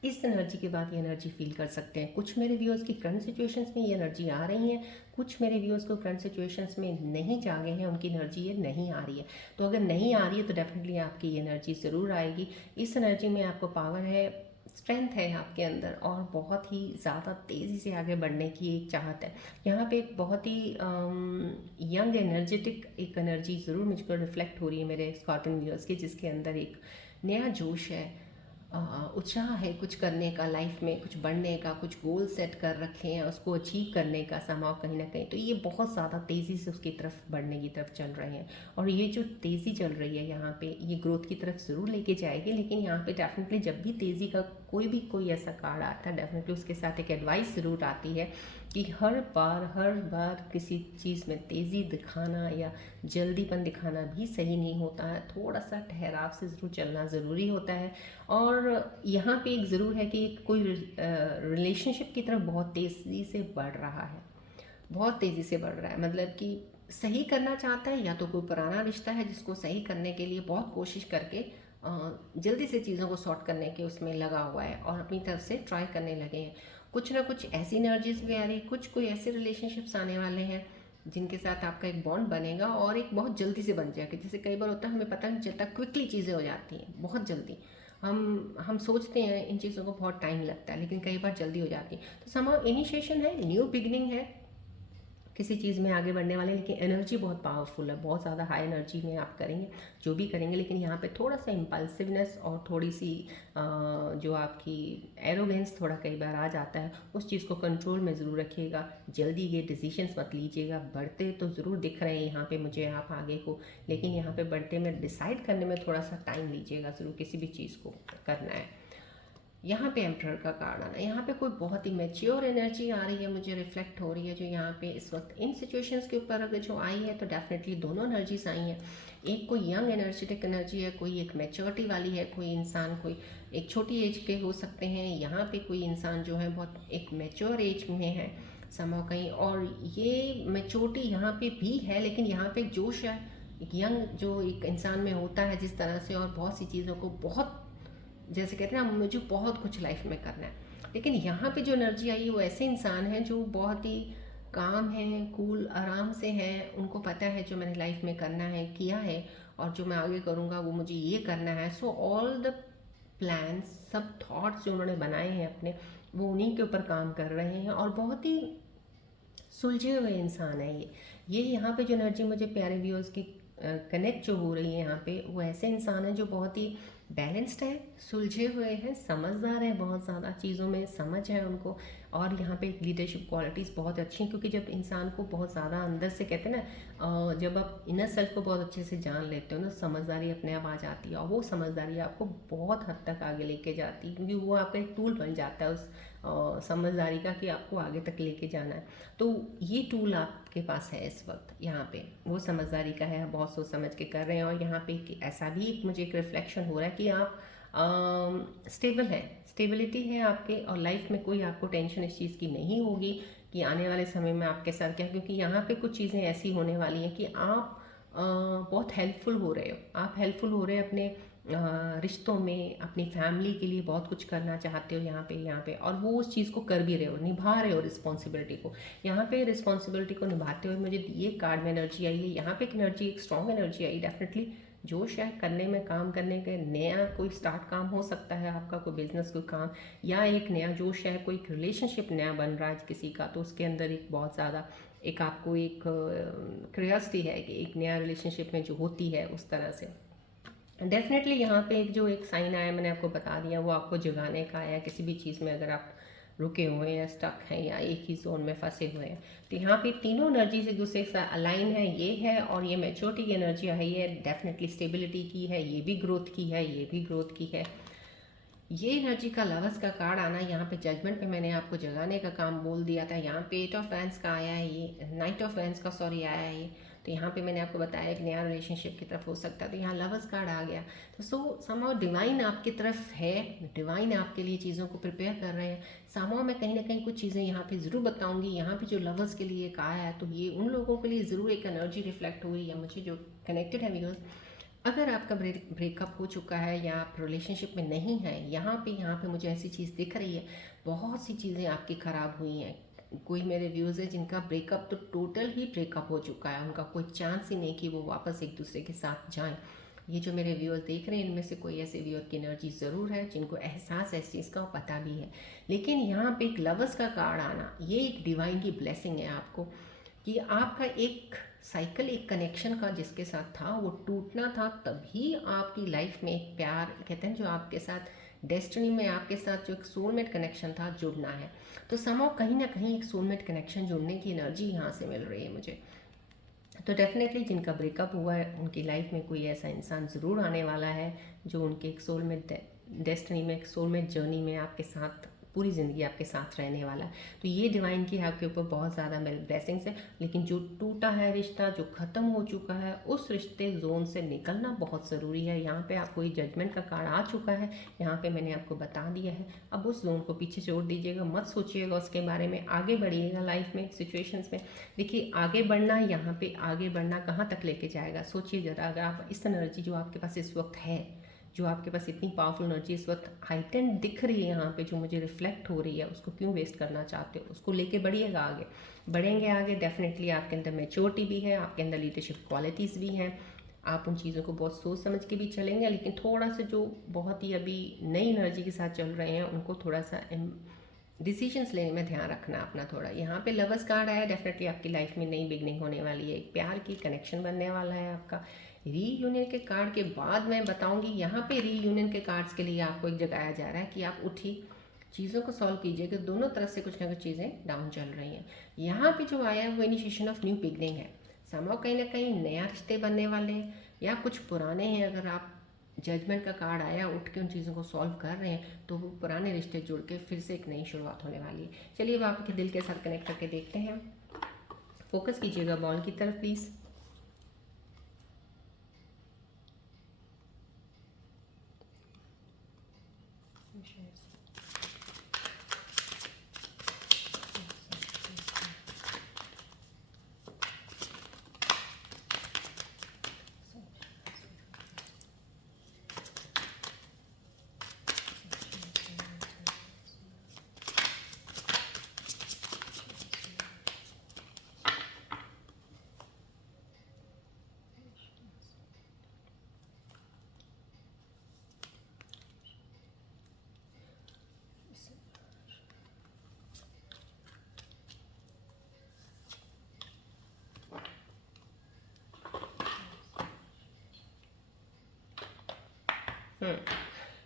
इस एनर्जी के बाद ये एनर्जी फील कर सकते हैं। कुछ मेरे व्यूअर्स की करंट सिचुएशंस में ये एनर्जी आ रही है, कुछ मेरे व्यूअर्स को करंट सिचुएशंस में नहीं जागे हैं, उनकी एनर्जी ये नहीं आ रही है। तो अगर नहीं आ रही है तो डेफिनेटली आपकी ये एनर्जी ज़रूर आएगी। इस एनर्जी में आपको पावर है, स्ट्रेंथ है आपके अंदर, और बहुत ही ज़्यादा तेज़ी से आगे बढ़ने की एक चाहत है। यहाँ पे एक बहुत ही यंग एनर्जेटिक एक एनर्जी ज़रूर मुझको रिफ्लेक्ट हो रही है मेरे स्कॉर्पियन व्यूअर्स की, जिसके अंदर एक नया जोश है, उत्साह है कुछ करने का, लाइफ में कुछ बढ़ने का, कुछ गोल सेट कर रखे हैं उसको अचीव करने का समाव कहीं ना कहीं। तो ये बहुत ज़्यादा तेज़ी से उसकी तरफ बढ़ने की तरफ चल रहे हैं। और ये जो तेज़ी चल रही है यहाँ पे, ये ग्रोथ की तरफ ज़रूर लेके जाएगी। लेकिन यहाँ पे डेफिनेटली जब भी तेज़ी का कोई ऐसा कार्ड आता है, डेफिनेटली उसके साथ एक एडवाइस ज़रूर आती है कि हर बार किसी चीज़ में तेज़ी दिखाना या जल्दीपन दिखाना भी सही नहीं होता है। थोड़ा सा ठहराव से ज़रूर चलना ज़रूरी होता है। और यहाँ पे एक ज़रूर है कि कोई रिलेशनशिप की तरफ बहुत तेज़ी से बढ़ रहा है, बहुत तेज़ी से बढ़ रहा है। मतलब कि सही करना चाहता है, या तो कोई पुराना रिश्ता है जिसको सही करने के लिए बहुत कोशिश करके जल्दी से चीज़ों को सॉर्ट करने के उसमें लगा हुआ है और अपनी तरफ से ट्राई करने लगे हैं। कुछ ना कुछ ऐसी एनर्जीज भी आ रही, कुछ कोई ऐसे रिलेशनशिप्स आने वाले हैं जिनके साथ आपका एक बॉन्ड बनेगा और एक बहुत जल्दी से बन जाएगा। जैसे कई बार होता है हमें पता नहीं चलता, क्विकली चीज़ें हो जाती हैं बहुत जल्दी। हम सोचते हैं इन चीज़ों को बहुत टाइम लगता है, लेकिन कई बार जल्दी हो जाती है। तो समाव इनिशिएशन है, न्यू बिगनिंग है, किसी चीज़ में आगे बढ़ने वाले, लेकिन एनर्जी बहुत पावरफुल है, बहुत ज़्यादा हाई एनर्जी में आप करेंगे जो भी करेंगे। लेकिन यहाँ पे थोड़ा सा इम्पल्सिवनेस और थोड़ी सी जो आपकी एरोगेंस थोड़ा कई बार आ जाता है, उस चीज़ को कंट्रोल में ज़रूर रखिएगा। जल्दी ये डिसीजंस मत लीजिएगा। बढ़ते तो ज़रूर दिख रहे हैं यहाँ पे मुझे आप आगे को, लेकिन यहाँ पे बढ़ते में डिसाइड करने में थोड़ा सा टाइम लीजिएगा ज़रूर, किसी भी चीज़ को करना है। यहाँ पे एम्परर का कार्ड आना, यहाँ पे कोई बहुत ही मैच्योर एनर्जी आ रही है, मुझे रिफ्लेक्ट हो रही है जो यहाँ पे इस वक्त इन सिचुएशंस के ऊपर अगर जो आई है, तो डेफिनेटली दोनों एनर्जीज आई हैं। एक कोई यंग एनर्जेटिक एनर्जी है, कोई एक मैच्योरिटी वाली है, कोई इंसान कोई एक छोटी एज के हो सकते हैं। यहाँ पे कोई इंसान जो है बहुत एक मैच्योर एज में है समाव कहीं, और ये मैच्योरिटी यहाँ पे भी है, लेकिन यहाँ पे एक जोश है, एक यंग जो एक इंसान में होता है जिस तरह से, और बहुत सी चीज़ों को बहुत, जैसे कहते हैं ना, मुझे बहुत कुछ लाइफ में करना है। लेकिन यहाँ पे जो एनर्जी आई है वो ऐसे इंसान हैं जो बहुत ही काम हैं, कूल, आराम से हैं। उनको पता है जो मैंने लाइफ में करना है किया है, और जो मैं आगे करूँगा वो मुझे ये करना है। सो ऑल द प्लान्स, सब थॉट्स जो उन्होंने बनाए हैं अपने, वो उन्हीं के ऊपर काम कर रहे हैं, और बहुत ही सुलझे हुए इंसान है ये यहाँ पे जो एनर्जी मुझे प्यारे व्यूअर्स की कनेक्ट जो हो रही है यहाँ पे, वो ऐसे इंसान है जो बहुत ही बैलेंस्ड है, सुलझे हुए हैं, समझदार हैं, बहुत ज़्यादा चीज़ों में समझ है उनको। और यहाँ पे लीडरशिप क्वालिटीज़ बहुत अच्छी हैं, क्योंकि जब इंसान को बहुत ज़्यादा अंदर से, कहते हैं ना, जब आप इनर सेल्फ को बहुत अच्छे से जान लेते हो ना, समझदारी अपने आप आ जाती है, और वो समझदारी आपको बहुत हद तक आगे लेके जाती है, क्योंकि वो आपका एक टूल बन जाता है उस समझदारी का, कि आपको आगे तक लेके जाना है। तो ये टूल आपके पास है इस वक्त यहाँ पे, वो समझदारी का है, बहुत सोच समझ के कर रहे हैं। और यहाँ पे ऐसा भी एक मुझे एक रिफ्लेक्शन हो रहा है कि आप स्टेबल हैं, स्टेबिलिटी है आपके, और लाइफ में कोई आपको टेंशन इस चीज़ की नहीं होगी कि आने वाले समय में आपके साथ क्या, क्योंकि यहाँ पे कुछ चीज़ें ऐसी होने वाली हैं कि आप बहुत हेल्पफुल हो रहे हो, आप हेल्पफुल हो रहे हैं अपने रिश्तों में, अपनी फैमिली के लिए बहुत कुछ करना चाहते हो यहाँ पे, और वो उस चीज़ को कर भी रहे हो, निभा रहे हो रिस्पॉन्सिबिलिटी को। यहाँ पे रिस्पॉन्सिबिलिटी को निभाते हुए मुझे ये कार्ड में एनर्जी आई है, यहाँ पे एक एनर्जी, एक स्ट्रॉन्ग एनर्जी आई, डेफिनेटली जोश है करने में, काम करने के, नया कोई स्टार्ट काम हो सकता है आपका, कोई बिजनेस, कोई काम, या एक नया जोश है, कोई रिलेशनशिप नया बन रहा है किसी का, तो उसके अंदर एक बहुत ज़्यादा एक आपको एक क्यूरियोसिटी है कि एक नया रिलेशनशिप में जो होती है उस तरह से। डेफिनेटली यहाँ पे एक जो एक साइन आया, मैंने आपको बता दिया, वो आपको जगाने का आया। किसी भी चीज़ में अगर आप रुके हुए हैं, स्टक हैं, या एक ही जोन में फंसे हुए हैं, तो यहाँ पे तीनों एनर्जी से दूसरे के साथ अलाइन है, ये है, और ये मैच्योरिटी की एनर्जी आई है, डेफिनेटली स्टेबिलिटी की है, ये भी ग्रोथ की है, ये भी ग्रोथ की है। ये एनर्जी का लवर्स का कार्ड आना, यहाँ पे जजमेंट पे मैंने आपको जगाने का काम बोल दिया था। यहाँ पे एट ऑफ वैंस का आया है, ये नाइट ऑफ वैंस का सॉरी आया है ये। तो यहाँ पे मैंने आपको बताया एक नया रिलेशनशिप की तरफ हो सकता है, तो यहाँ लवर्स कार्ड आ गया। तो समहाउ डिवाइन आपकी तरफ है, डिवाइन आपके लिए चीज़ों को प्रिपेयर कर रहे हैं। समहाउ मैं कहीं ना कहीं कुछ चीज़ें यहाँ पे ज़रूर बताऊँगी। यहाँ पे जो लवर्स के लिए कहा है, तो ये उन लोगों के लिए ज़रूर एक एनर्जी रिफ्लेक्ट हुई है मुझे जो कनेक्टेड है व्यूअर्स। अगर आपका ब्रेकअप हो चुका है या आप रिलेशनशिप में नहीं है, यहाँ पे मुझे ऐसी चीज़ दिख रही है, बहुत सी चीज़ें आपकी ख़राब हुई हैं। कोई मेरे व्यूज़ है जिनका ब्रेकअप तो टोटल ही ब्रेकअप हो चुका है, उनका कोई चांस ही नहीं कि वो वापस एक दूसरे के साथ जाएं। ये जो मेरे व्यूअर्स देख रहे हैं, इनमें से कोई ऐसे व्यूअर की एनर्जी ज़रूर है जिनको एहसास है इस चीज़ का, पता भी है। लेकिन यहाँ पे एक लवर्स का कार्ड आना, ये एक डिवाइन की ब्लेसिंग है आपको, कि आपका एक साइकिल, एक कनेक्शन का जिसके साथ था वो टूटना था, तभी आपकी लाइफ में एक प्यार कहते हैं जो आपके साथ डेस्टिनी में आपके साथ जो एक सोलमेट कनेक्शन था जुड़ना है। तो समहाउ कहीं ना कहीं एक सोलमेट कनेक्शन जुड़ने की एनर्जी यहाँ से मिल रही है मुझे। तो डेफिनेटली जिनका ब्रेकअप हुआ है उनकी लाइफ में कोई ऐसा इंसान ज़रूर आने वाला है जो उनके एक सोलमेट डेस्टिनी में, एक सोलमेट जर्नी में आपके साथ पूरी ज़िंदगी आपके साथ रहने वाला है। तो ये डिवाइन की आपके ऊपर बहुत ज़्यादा ब्लेसिंग्स है। लेकिन जो टूटा है रिश्ता, जो ख़त्म हो चुका है, उस रिश्ते जोन से निकलना बहुत ज़रूरी है। यहाँ पे आपको ये जजमेंट का कार्ड आ चुका है, यहाँ पे मैंने आपको बता दिया है। अब उस जोन को पीछे छोड़ दीजिएगा, मत सोचिएगा उसके बारे में, आगे बढ़िएगा लाइफ में, सिचुएशंस में। देखिए आगे बढ़ना, यहाँ पे आगे बढ़ना कहाँ तक लेके जाएगा सोचिए ज़रा। अगर आप इस एनर्जी जो आपके पास इस वक्त है, जो आपके पास इतनी पावरफुल एनर्जी इस वक्त हाइटेंड दिख रही है यहाँ पे, जो मुझे रिफ्लेक्ट हो रही है, उसको क्यों वेस्ट करना चाहते हो? उसको लेके बढ़िएगा आगे, बढ़ेंगे आगे। डेफिनेटली आपके अंदर मैच्योरिटी भी है, आपके अंदर लीडरशिप क्वालिटीज़ भी हैं, आप उन चीज़ों को बहुत सोच समझ के भी चलेंगे। लेकिन थोड़ा सा जो बहुत ही अभी नई एनर्जी के साथ चल रहे हैं, उनको थोड़ा सा डिसीजंस लेने में ध्यान रखना अपना थोड़ा। यहाँ पे लवर्स कार्ड आया, डेफिनेटली आपकी लाइफ में नई बिगनिंग होने वाली है, एक प्यार की कनेक्शन बनने वाला है आपका। रीयूनियन के कार्ड के बाद मैं बताऊंगी, यहाँ पे रीयूनियन के कार्ड्स के लिए आपको एक जगाया जा रहा है कि आप उठी चीज़ों को सॉल्व कीजिए, कि दोनों तरफ से कुछ ना कुछ चीज़ें डाउन चल रही हैं। यहाँ पे जो आया है वो इनिशिएशन ऑफ न्यू बिगनिंग है। समहाउ कहीं ना कहीं नया रिश्ते बनने वाले हैं, या कुछ पुराने हैं। अगर आप जजमेंट का कार्ड आया, उठ के उन चीज़ों को सॉल्व कर रहे हैं, तो वो पुराने रिश्ते जुड़ के फिर से एक नई शुरुआत होने वाली है। चलिए अब आपके दिल के साथ कनेक्ट करके देखते हैं। फोकस कीजिएगा बॉल की तरफ प्लीज़।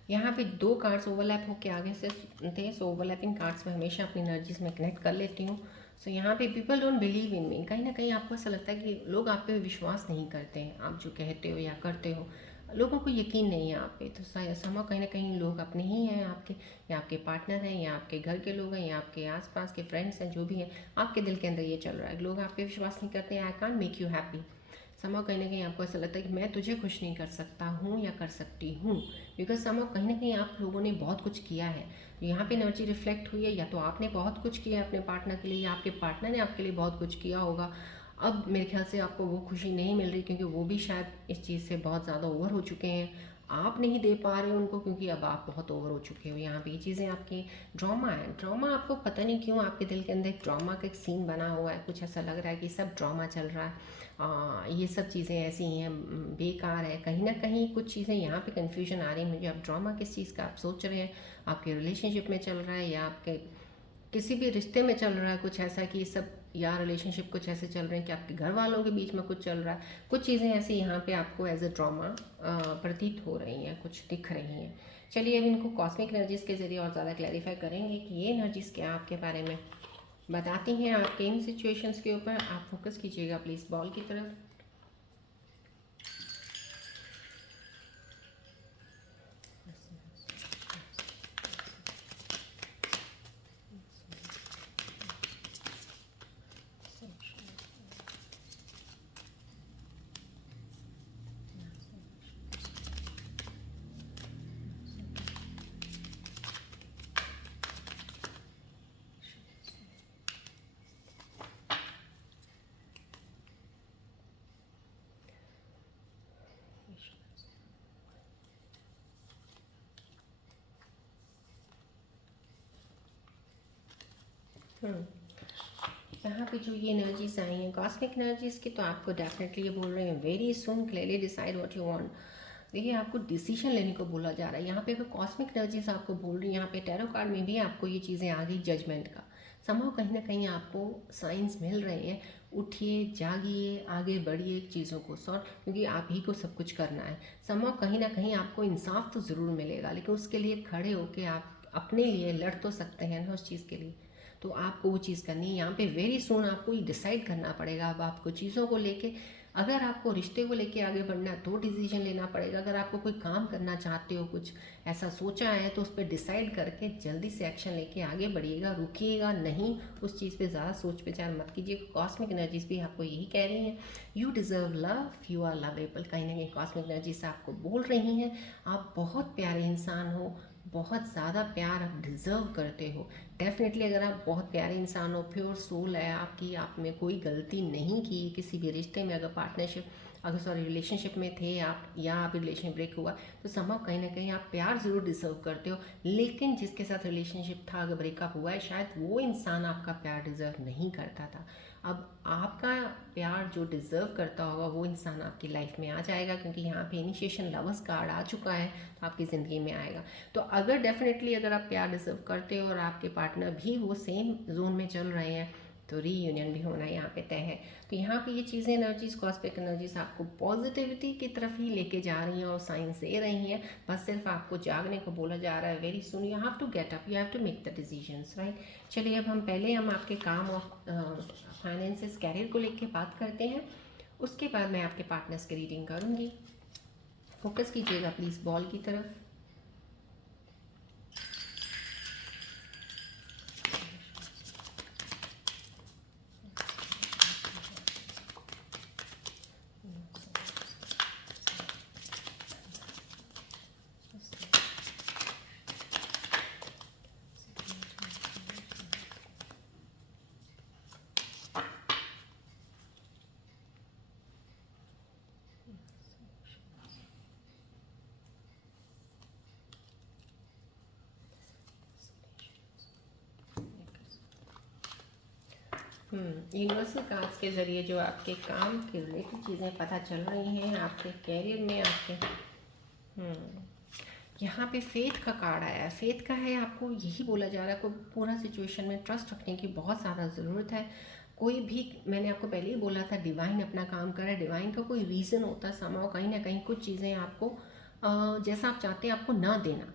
यहाँ पे दो कार्ड्स ओवरलैप होके आगे से थे। सो ओवरलैपिंग कार्ड्स में हमेशा अपनी एनर्जीज में कनेक्ट कर लेती हूँ। सो यहाँ पे पीपल डोंट बिलीव इन मी, कहीं ना कहीं आपको ऐसा लगता है कि लोग आप पे विश्वास नहीं करते हैं, आप जो कहते हो या करते हो, लोगों को यकीन नहीं है आप पे। तो समा कहीं ना कहीं लोग अपने ही हैं आपके, या आपके पार्टनर हैं, या आपके घर के लोग हैं, या आपके आसपास के फ्रेंड्स हैं, जो भी हैं, आपके दिल के अंदर ये चल रहा है, लोग आप पे विश्वास नहीं करते हैं। I can't make you happy. समाव कहीं ना कहीं आपको ऐसा लगता है कि मैं तुझे खुश नहीं कर सकता हूँ या कर सकती हूँ, बिकॉज समाव कहीं ना कहीं आप लोगों ने बहुत कुछ किया है। यहाँ पे एनर्जी रिफ्लेक्ट हुई है, या तो आपने बहुत कुछ किया अपने पार्टनर के लिए, या आपके पार्टनर ने आपके लिए बहुत कुछ किया होगा। अब मेरे ख्याल से आपको वो खुशी नहीं मिल रही, क्योंकि वो भी शायद इस चीज़ से बहुत ज़्यादा ओवर हो चुके हैं। आप नहीं दे पा रहे हो उनको, क्योंकि अब आप बहुत ओवर हो चुके हो। यहाँ पे ये चीज़ें आपकी ड्रामा है। ड्रामा आपको पता नहीं क्यों आपके दिल के अंदर एक ड्रामा का एक सीन बना हुआ है, कुछ ऐसा लग रहा है कि सब ड्रामा चल रहा है। ये सब चीज़ें ऐसी हैं, बेकार है। कहीं ना कहीं कुछ चीज़ें यहाँ पे कन्फ्यूजन आ रही है मुझे। आप ड्रामा किस चीज़ का आप सोच रहे हैं, आपके रिलेशनशिप में चल रहा है, या आपके किसी भी रिश्ते में चल रहा है कुछ ऐसा कि सब, या रिलेशनशिप कुछ ऐसे चल रहे हैं कि आपके घर वालों के बीच में कुछ चल रहा है। कुछ चीज़ें ऐसी यहाँ पे आपको एज अ ड्रामा प्रतीत हो रही हैं, कुछ दिख रही हैं। चलिए अब इनको कॉस्मिक एनर्जीज के ज़रिए और ज़्यादा क्लैरिफाई करेंगे कि ये एनर्जीज क्या आपके बारे में बताती हैं आपके इन सिचुएशंस के ऊपर। आप फोकस कीजिएगा प्लीज़ बॉल की तरफ। हम्म यहाँ पे जो ये एनर्जीज आई हैं कॉस्मिक एनर्जीज की, तो आपको डेफिनेटली ये बोल रहे हैं very soon clearly decide what you want. देखिए आपको डिसीजन लेने को बोला जा रहा है यहाँ पे। अगर कॉस्मिक एनर्जीज आपको बोल रही है, यहाँ पे टैरो कार्ड में भी आपको ये चीज़ें आ गई जजमेंट का। समहाउ कहीं ना कहीं आपको साइंस मिल रहे हैं, उठिए जागिए आगे बढ़िए चीज़ों को सॉर्ट, क्योंकि आप ही को सब कुछ करना है। समहाउ कहीं ना कहीं आपको इंसाफ तो ज़रूर मिलेगा, लेकिन उसके लिए खड़े होके आप अपने लिए लड़ तो सकते हैं ना उस चीज़ के लिए। तो आपको वो चीज़ करनी है यहाँ पे। वेरी सुन आपको ये डिसाइड करना पड़ेगा। अब आपको चीज़ों को लेके, अगर आपको रिश्ते को लेके आगे बढ़ना है तो डिसीजन लेना पड़ेगा। अगर आपको कोई काम करना चाहते हो, कुछ ऐसा सोचा है, तो उस पर डिसाइड करके जल्दी से एक्शन लेके आगे बढ़िएगा, रुकिएगा नहीं। उस चीज़ पे ज़्यादा सोच विचार मत कीजिए। कॉस्मिक एनर्जीज भी आपको यही कह रही हैं, you deserve love, you are lovable. कहीं ना कहीं कॉस्मिक एनर्जीज आपको बोल रही हैं आप बहुत प्यारे इंसान हो, बहुत ज़्यादा प्यार आप डिज़र्व करते हो। डेफिनेटली अगर आप बहुत प्यारे इंसान हो, प्योर सोल है आपकी, आप में कोई गलती नहीं की किसी भी रिश्ते में, अगर पार्टनरशिप, अगर सॉरी रिलेशनशिप में थे आप, या आप रिलेशन ब्रेक हुआ, तो संभव कहीं ना कहीं आप प्यार ज़रूर डिजर्व करते हो। लेकिन जिसके साथ रिलेशनशिप था, अगर ब्रेकअप हुआ है, शायद वो इंसान आपका प्यार डिज़र्व नहीं करता था। अब आपका प्यार जो डिज़र्व करता होगा वो इंसान आपकी लाइफ में आ जाएगा, क्योंकि यहाँ पे इनिशिएशन लवर्स कार्ड आ चुका है, तो आपकी ज़िंदगी में आएगा। तो अगर डेफिनेटली अगर आप प्यार डिजर्व करते हो और आपके पार्टनर भी वो सेम जोन में चल रहे हैं, तो रीयूनियन भी होना यहाँ पे तय है। तो यहाँ पे ये चीज़ें एनर्जीज, कॉस्मिक एनर्जीज आपको पॉजिटिविटी की तरफ ही लेके जा रही हैं और साइंस दे रही हैं। बस सिर्फ आपको जागने को बोला जा रहा है। Very soon you have to get up, you have to make the decisions, right. चलिए अब हम आपके काम और फाइनेंसिस, कैरियर को लेके बात करते हैं। उसके बाद मैं आपके पार्टनर्स की रीडिंग करूँगी। फोकस कीजिएगा प्लीज़ बॉल की तरफ। यूनिवर्सल कार्ड्स के ज़रिए जो आपके काम के रिलेटेड चीज़ें पता चल रही हैं, आपके कैरियर में, आपके यहाँ पे फेथ का कार्ड आया है। फेथ का है, आपको यही बोला जा रहा है, को पूरा सिचुएशन में ट्रस्ट रखने की बहुत ज़्यादा ज़रूरत है। कोई भी, मैंने आपको पहले ही बोला था, डिवाइन अपना काम कर रहा है। डिवाइन का कोई रीज़न होता है, समाओ कहीं ना कहीं कुछ चीज़ें आपको जैसा आप चाहते हैं आपको ना देना।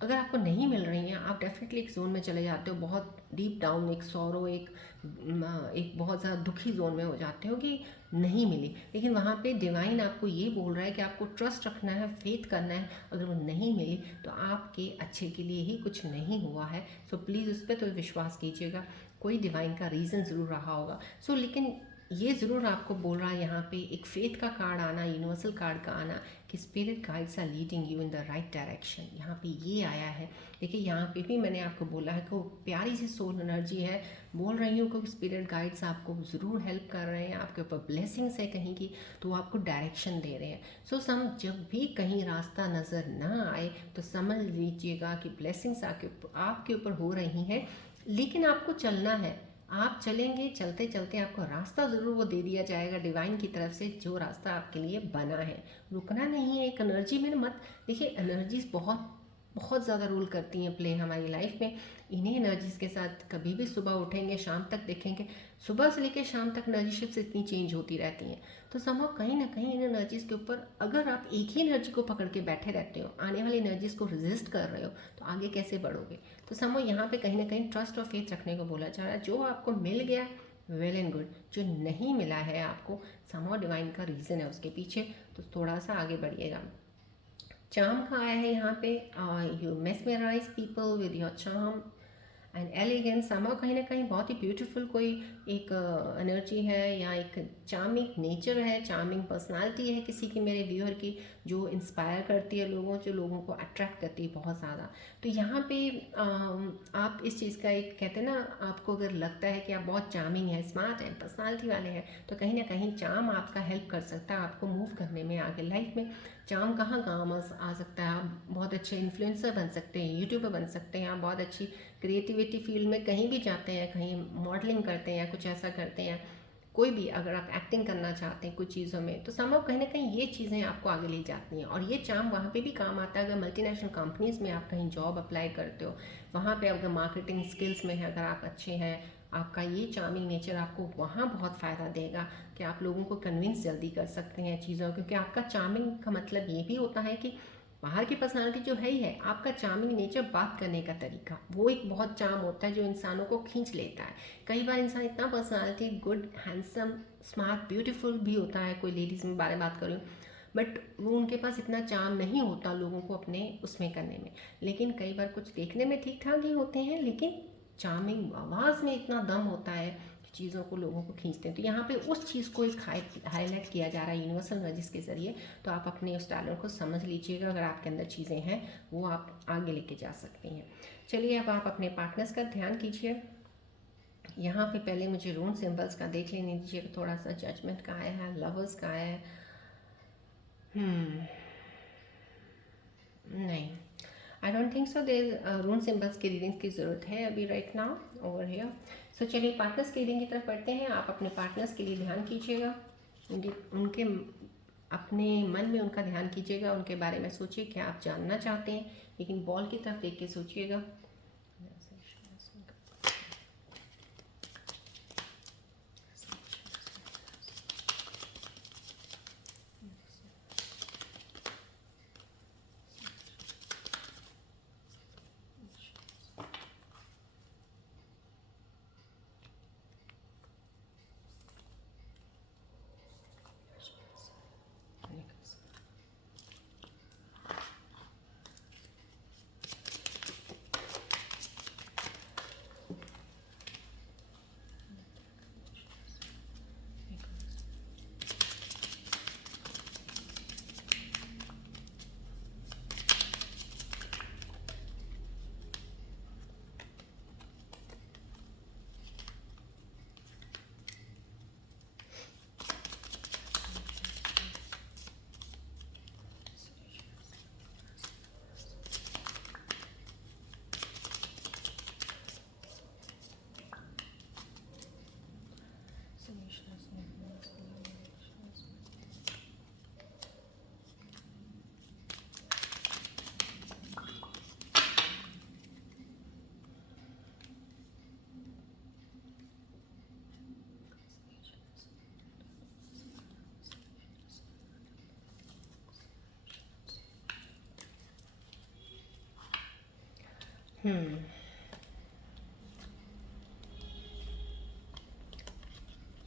अगर आपको नहीं मिल रही हैं, आप डेफिनेटली एक जोन में चले जाते हो, बहुत डीप डाउन, एक सौरो, एक बहुत ज़्यादा दुखी जोन में हो जाते हो कि नहीं मिली। लेकिन वहाँ पे डिवाइन आपको ये बोल रहा है कि आपको ट्रस्ट रखना है, फेथ करना है। अगर वो नहीं मिली तो आपके अच्छे के लिए ही कुछ नहीं हुआ है। सो प्लीज़ उस पर तो विश्वास कीजिएगा, कोई डिवाइन का रीज़न ज़रूर रहा होगा। सो लेकिन ये ज़रूर आपको बोल रहा है यहाँ पे, एक फेथ का कार्ड आना, यूनिवर्सल कार्ड का आना, कि spirit guides are leading you in the right direction. यहाँ पे ये आया है। देखिए यहाँ पे भी मैंने आपको बोला है कि वो प्यारी सी सोल एनर्जी है, बोल रही हूँ कि स्पिरिट गाइड्स आपको ज़रूर हेल्प कर रहे हैं, आपके ऊपर ब्लेसिंग्स है कहीं की, तो वो आपको डायरेक्शन दे रहे हैं। सो जब भी कहीं रास्ता नज़र ना आए तो समझ लीजिएगा कि ब्लेसिंग्स आपके ऊपर हो रही हैं, लेकिन आपको चलना है। आप चलेंगे, चलते चलते आपको रास्ता ज़रूर वो दे दिया जाएगा डिवाइन की तरफ से, जो रास्ता आपके लिए बना है। रुकना नहीं है। एक एनर्जी में मत देखिए, एनर्जीज बहुत बहुत ज़्यादा रोल करती हैं प्ले हमारी लाइफ में। इन्हीं एनर्जीज़ के साथ कभी भी सुबह उठेंगे, शाम तक देखेंगे, सुबह से लेकर शाम तक एनर्जी शिफ्ट इतनी चेंज होती रहती हैं। तो संभव कहीं ना कहीं इन एनर्जीज़ के ऊपर, अगर आप एक ही एनर्जी को पकड़ के बैठे रहते हो, आने वाली एनर्जीज़ को रेजिस्ट कर रहे हो, तो आगे कैसे बढ़ोगे। तो संभव यहाँ पे कहीं ना कहीं ट्रस्ट और फेथ रखने को बोला जा रहा है। जो आपको मिल गया वेल एंड गुड, जो नहीं मिला है आपको, समहाउ डिवाइन का रीज़न है उसके पीछे, तो थोड़ा सा आगे बढ़िएगा। चार्म का आया है यहाँ पे, you mesmerise people with your charm and elegance. समाओ कहीं ना कहीं बहुत ही ब्यूटीफुल कोई एक एनर्जी है, या एक चार्मिंग नेचर है, चार्मिंग पर्सनालिटी है किसी की, मेरे व्यूअर की, जो इंस्पायर करती है लोगों, जो लोगों को अट्रैक्ट करती है बहुत ज़्यादा। तो यहाँ पे आप इस चीज़ का एक कहते हैं ना, आपको अगर लगता है कि आप बहुत चार्मिंग है, स्मार्ट है, पर्सनालिटी वाले हैं, तो कहीं ना कहीं चार्म आपका हेल्प कर सकता है आपको मूव करने में आगे लाइफ में। चार्म कहाँ काम आ सकता है। आप बहुत अच्छे इन्फ्लुएंसर बन सकते हैं, यूट्यूबर बन सकते हैं, आप बहुत अच्छी क्रिएटिविटी फील्ड में कहीं भी जाते हैं, कहीं मॉडलिंग करते हैं या कुछ ऐसा करते हैं, कोई भी अगर आप एक्टिंग करना चाहते हैं कुछ चीज़ों में, तो संभव कहीं ना कहीं ये चीज़ें आपको आगे ले जाती हैं। और ये चार्म वहाँ पे भी काम आता है अगर मल्टीनेशनल कंपनीज़ में आप कहीं जॉब अप्लाई करते हो, वहाँ पे अगर मार्केटिंग स्किल्स में है, अगर आप अच्छे हैं, आपका ये चार्मिंग नेचर आपको वहाँ बहुत फ़ायदा देगा कि आप लोगों को कन्विंस जल्दी कर सकते हैं चीज़ों, क्योंकि आपका चार्मिंग का मतलब ये भी होता है कि बाहर की पर्सनालिटी जो है ही है, आपका चार्मिंग नेचर, बात करने का तरीका, वो एक बहुत चार्म होता है जो इंसानों को खींच लेता है। कई बार इंसान इतना personality good, handsome, smart, beautiful भी होता है, कोई लेडीज़ में बारे में बात करूँ, बट वो उनके पास इतना चार्म नहीं होता लोगों को अपने उसमें करने में। लेकिन कई बार कुछ देखने में ठीक ठाक ही होते हैं, लेकिन चार्मिंग आवाज़ में इतना दम होता है कि चीज़ों को, लोगों को खींचते हैं। तो यहाँ पे उस चीज़ को एक हाईलाइट किया जा रहा है यूनिवर्सल नॉलेज के ज़रिए। तो आप अपने उस टैलेंट को समझ लीजिएगा, अगर आपके अंदर चीज़ें हैं वो आप आगे लेके जा सकती हैं। चलिए अब आप अपने पार्टनर्स का ध्यान कीजिए। यहाँ पे पहले मुझे रून सिंबल्स का देख लेने दीजिए, थोड़ा सा जजमेंट का आया है, लवर्स का आया है। नहीं, I don't think so there rune symbols की रीडिंग्स की ज़रूरत है अभी right now over here. So चलिए पार्टनर्स की रीडिंग की तरफ बढ़ते हैं। आप अपने पार्टनर्स के लिए ध्यान कीजिएगा, उनके अपने मन में उनका ध्यान कीजिएगा, उनके बारे में सोचिए क्या आप जानना चाहते हैं, लेकिन बॉल की तरफ देख के सोचिएगा।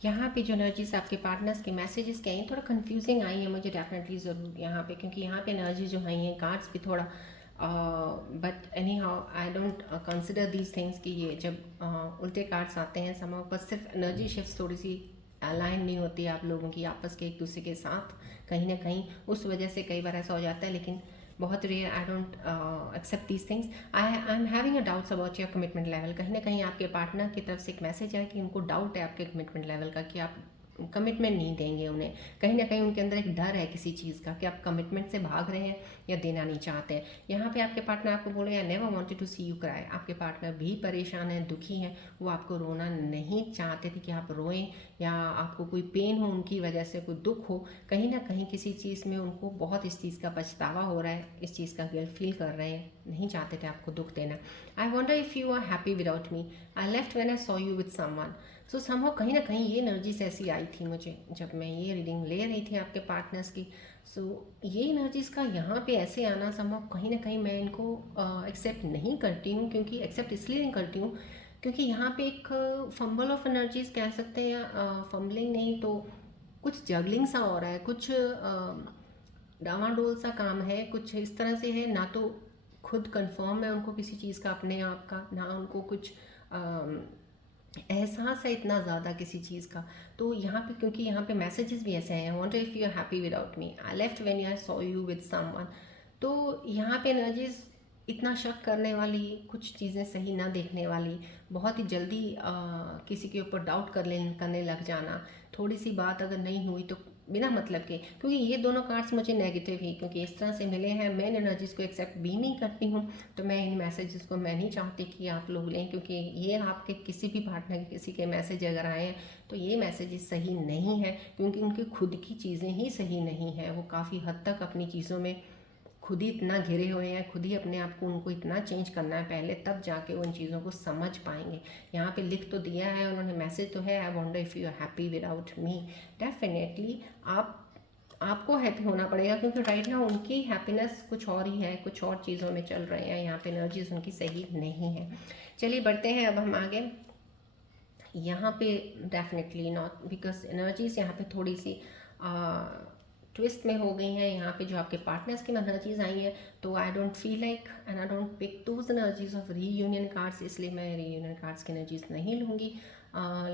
यहाँ पे जो एनर्जीज आपके पार्टनर्स के मैसेजेस के आई हैं थोड़ा कंफ्यूजिंग आई हैं मुझे डेफिनेटली ज़रूर यहाँ पे, क्योंकि यहाँ पे एनर्जी जो आई हैं कार्ड्स भी थोड़ा, but any how I don't consider these things कि ये जब उल्टे कार्ड्स आते हैं समय पर सिर्फ एनर्जी शिफ्ट थोड़ी सी अलाइन नहीं होती है आप लोगों की आपस के एक दूसरे के साथ, कहीं ना कहीं उस वजह से कई बार ऐसा हो जाता है, लेकिन बहुत rare. I don't accept these things. I am having a doubts about your commitment level. कहीं ना कहीं आपके पार्टनर की तरफ से एक मैसेज है कि उनको डाउट है आपके कमिटमेंट लेवल का, कि आप कमिटमेंट नहीं देंगे उन्हें। कहीं ना कहीं उनके अंदर एक डर है किसी चीज़ का कि आप कमिटमेंट से भाग रहे हैं या देना नहीं चाहते हैं। यहाँ पे आपके पार्टनर आपको बोले I never wanted to see you cry. आपके पार्टनर भी परेशान है, दुखी हैं, वो आपको रोना नहीं चाहते थे कि आप रोएं या आपको कोई पेन हो उनकी वजह से, कोई दुख हो, कहीं ना कहीं किसी चीज़ में उनको बहुत इस चीज़ का पछतावा हो रहा है, इस चीज़ का गिल्ट फील कर रहे हैं, नहीं चाहते थे आपको दुख देना। I wonder if you are happy without me, I left when I saw you with someone. So somehow कहीं ना कहीं ये एनर्जीज ऐसी आई थी मुझे जब मैं ये रीडिंग ले रही थी आपके पार्टनर्स की। सो ये एनर्जीज़ का यहाँ पे ऐसे आना समहाउ कहीं ना कहीं मैं इनको एक्सेप्ट नहीं करती हूँ, क्योंकि एक्सेप्ट इसलिए नहीं करती हूँ क्योंकि यहाँ पे एक फंबल ऑफ एनर्जीज कह सकते हैं, या फंबलिंग नहीं तो कुछ जगलिंग सा हो रहा है, कुछ डावाडोल सा काम है, कुछ इस तरह से है, ना तो खुद कंफर्म है उनको किसी चीज़ का अपने आप का, ना उनको कुछ एहसास है इतना ज़्यादा किसी चीज़ का। तो यहाँ पे क्योंकि यहाँ पे मैसेजेस भी ऐसे हैं, want if you are happy without me, I left when I saw you with someone. तो यहाँ पे एनर्जीज इतना शक करने वाली, कुछ चीज़ें सही ना देखने वाली, बहुत ही जल्दी किसी के ऊपर डाउट करने लग जाना, थोड़ी सी बात अगर नहीं हुई तो बिना मतलब के, क्योंकि ये दोनों कार्ड्स मुझे नेगेटिव ही क्योंकि इस तरह से मिले हैं। मैं इन एनर्जीज़ को एक्सेप्ट भी नहीं करती हूँ, तो मैं इन मैसेजेस को मैं नहीं चाहती कि आप लोग लें, क्योंकि ये आपके किसी भी पार्टनर के किसी के मैसेज अगर आए हैं तो ये मैसेजेस सही नहीं है, क्योंकि उनकी खुद की चीज़ें ही सही नहीं हैं। वो काफ़ी हद तक अपनी चीज़ों में खुद ही इतना घिरे हुए हैं, खुद ही अपने आप को उनको इतना चेंज करना है पहले, तब जाके वो उन चीज़ों को समझ पाएंगे। यहाँ पे लिख तो दिया है उन्होंने, मैसेज तो है, I wonder if you are happy without me. Definitely आपको हैप्पी होना पड़ेगा, क्योंकि राइट ना उनकी हैप्पीनेस कुछ और ही है, कुछ और चीज़ों में चल रहे हैं। यहाँ पे एनर्जीज उनकी सही नहीं है। चलिए बढ़ते हैं अब हम आगे। यहाँ पे डेफिनेटली नॉट, बिकॉज एनर्जीज यहाँ पे थोड़ी सी ट्विस्ट में हो गई हैं। यहाँ पे जो आपके पार्टनर्स की एनर्जीज आई हैं, तो I don't feel like and I don't pick those energies of reunion cards, इसलिए मैं रीयूनियन कार्ड्स की एनर्जीज नहीं लूँगी।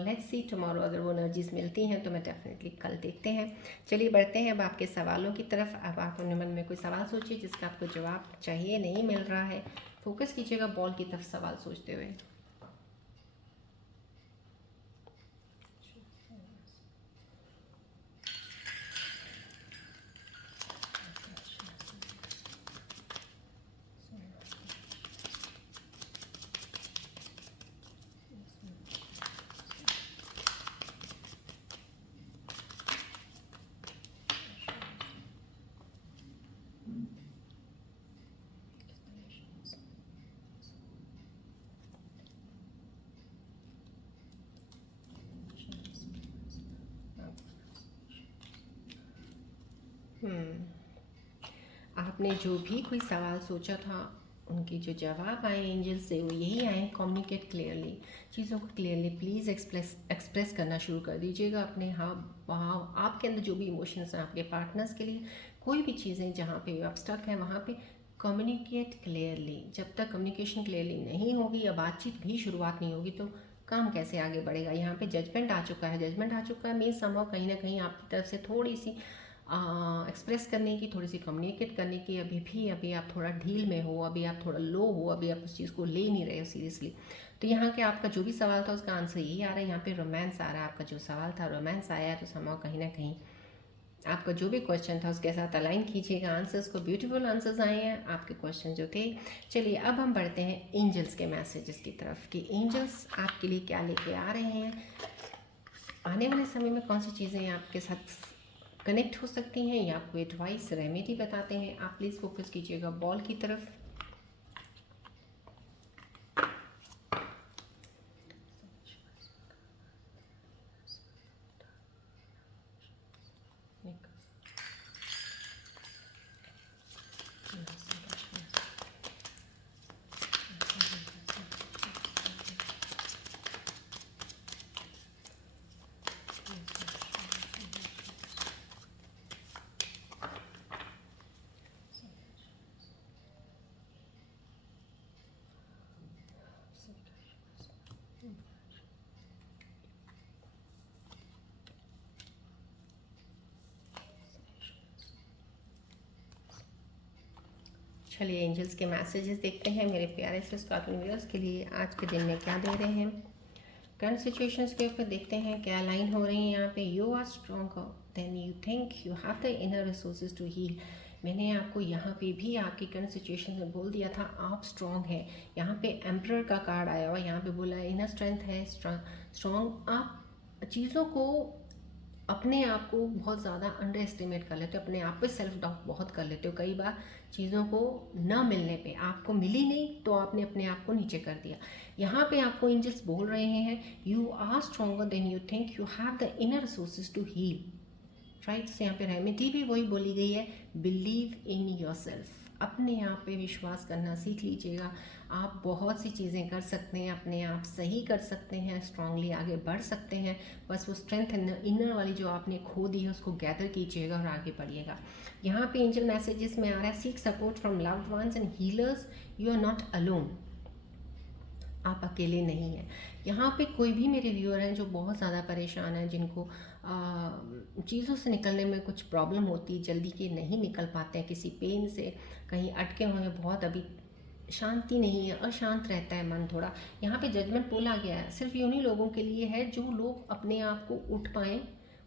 लेट्स सी टुमारो अगर वो एनर्जीज मिलती हैं तो मैं डेफिनेटली कल देखते हैं। चलिए बढ़ते हैं अब आपके सवालों की तरफ। अब आप अपने मन में कोई सवाल सोचिए जिसका आपको जवाब चाहिए, नहीं मिल रहा है। फोकस कीजिएगा बॉल की तरफ सवाल सोचते हुए। आपने जो भी कोई सवाल सोचा था, उनके जो जवाब आए एंजल से वो यही आए, कम्युनिकेट क्लियरली, चीज़ों को क्लियरली प्लीज़ एक्सप्रेस करना शुरू कर दीजिएगा अपने हाव भाव, आपके अंदर जो भी इमोशंस हैं आपके पार्टनर्स के लिए, कोई भी चीज़ें जहाँ पे आप स्टक हैं वहाँ पे कम्युनिकेट क्लियरली। जब तक कम्युनिकेशन क्लियरली नहीं होगी या बातचीत भी शुरुआत नहीं होगी तो काम कैसे आगे बढ़ेगा। यहाँ पे जजमेंट आ चुका है, जजमेंट आ चुका है मीन्स समहाउ कहीं ना कहीं आपकी तरफ से थोड़ी सी एक्सप्रेस करने की, थोड़ी सी कम्युनिकेट करने की अभी आप थोड़ा ढील में हो, अभी आप थोड़ा लो हो, अभी आप उस चीज़ को ले नहीं रहे हो सीरियसली। तो यहाँ के आपका जो भी सवाल था उसका आंसर यही आ रहा है। यहाँ पे रोमांस आ रहा है, आपका जो सवाल था रोमांस आया है, तो समहाउ कहीं ना कहीं आपका जो भी क्वेश्चन था उसके साथ अलाइन कीजिएगा आंसर्स को। ब्यूटीफुल आंसर्स आए हैं आपके क्वेश्चन जो थे। चलिए अब हम बढ़ते हैं एंजल्स के मैसेजेस की तरफ कि एंजल्स आपके लिए क्या लेके आ रहे हैं, आने वाले समय में कौन सी चीज़ें आपके साथ कनेक्ट हो सकती हैं या आपको एडवाइस रेमेडी बताते हैं। आप प्लीज़ फोकस कीजिएगा बॉल की तरफ। चलिए एंजल्स के मैसेजेस देखते हैं मेरे प्यारे से स्कॉर्पियो व्यूअर्स के लिए आज के दिन में क्या दे रहे हैं। करंट सिचुएशंस के ऊपर देखते हैं क्या लाइन हो रही है यहाँ पे। You are stronger than you think, you have the inner resources to heal. मैंने आपको यहाँ पे भी आपकी करंट सिचुएशन में बोल दिया था आप स्ट्रॉन्ग हैं। यहाँ पे एम्परर का कार्ड आया हुआ, यहाँ पे बोला है इनर स्ट्रेंथ है, स्ट्रॉन्ग। आप चीज़ों को अपने आप को बहुत ज़्यादा अंडर एस्टिमेट कर लेते हो, अपने आप पे सेल्फ डाउट बहुत कर लेते हो। कई बार चीज़ों को न मिलने पे, आपको मिली नहीं तो आपने अपने आप को नीचे कर दिया। यहाँ पे आपको एंजल्स बोल रहे हैं you are stronger than you think, you have the inner resources to heal. Right, से यहाँ पे रेमेडी भी वही बोली गई है, बिलीव इन योर सेल्फ। अपने आप पे विश्वास करना सीख लीजिएगा। आप बहुत सी चीज़ें कर सकते हैं, अपने आप सही कर सकते हैं, स्ट्रांगली आगे बढ़ सकते हैं। बस वो स्ट्रेंथ इनर वाली जो आपने खो दी है उसको गैदर कीजिएगा और आगे बढ़िएगा। यहाँ पे एंजल मैसेजेस में आ रहा है seek support from loved ones and healers, you are not alone. आप अकेले नहीं हैं। यहाँ पे कोई भी मेरे व्यूअर हैं जो बहुत ज़्यादा परेशान हैं, जिनको चीज़ों से निकलने में कुछ प्रॉब्लम होती है, जल्दी के नहीं निकल पाते हैं, किसी पेन से कहीं अटके हुए हैं, बहुत अभी शांति नहीं है, अशांत रहता है मन थोड़ा। यहाँ पे जजमेंट बोला गया है सिर्फ उन्हीं लोगों के लिए है जो लोग अपने आप को उठ पाएँ,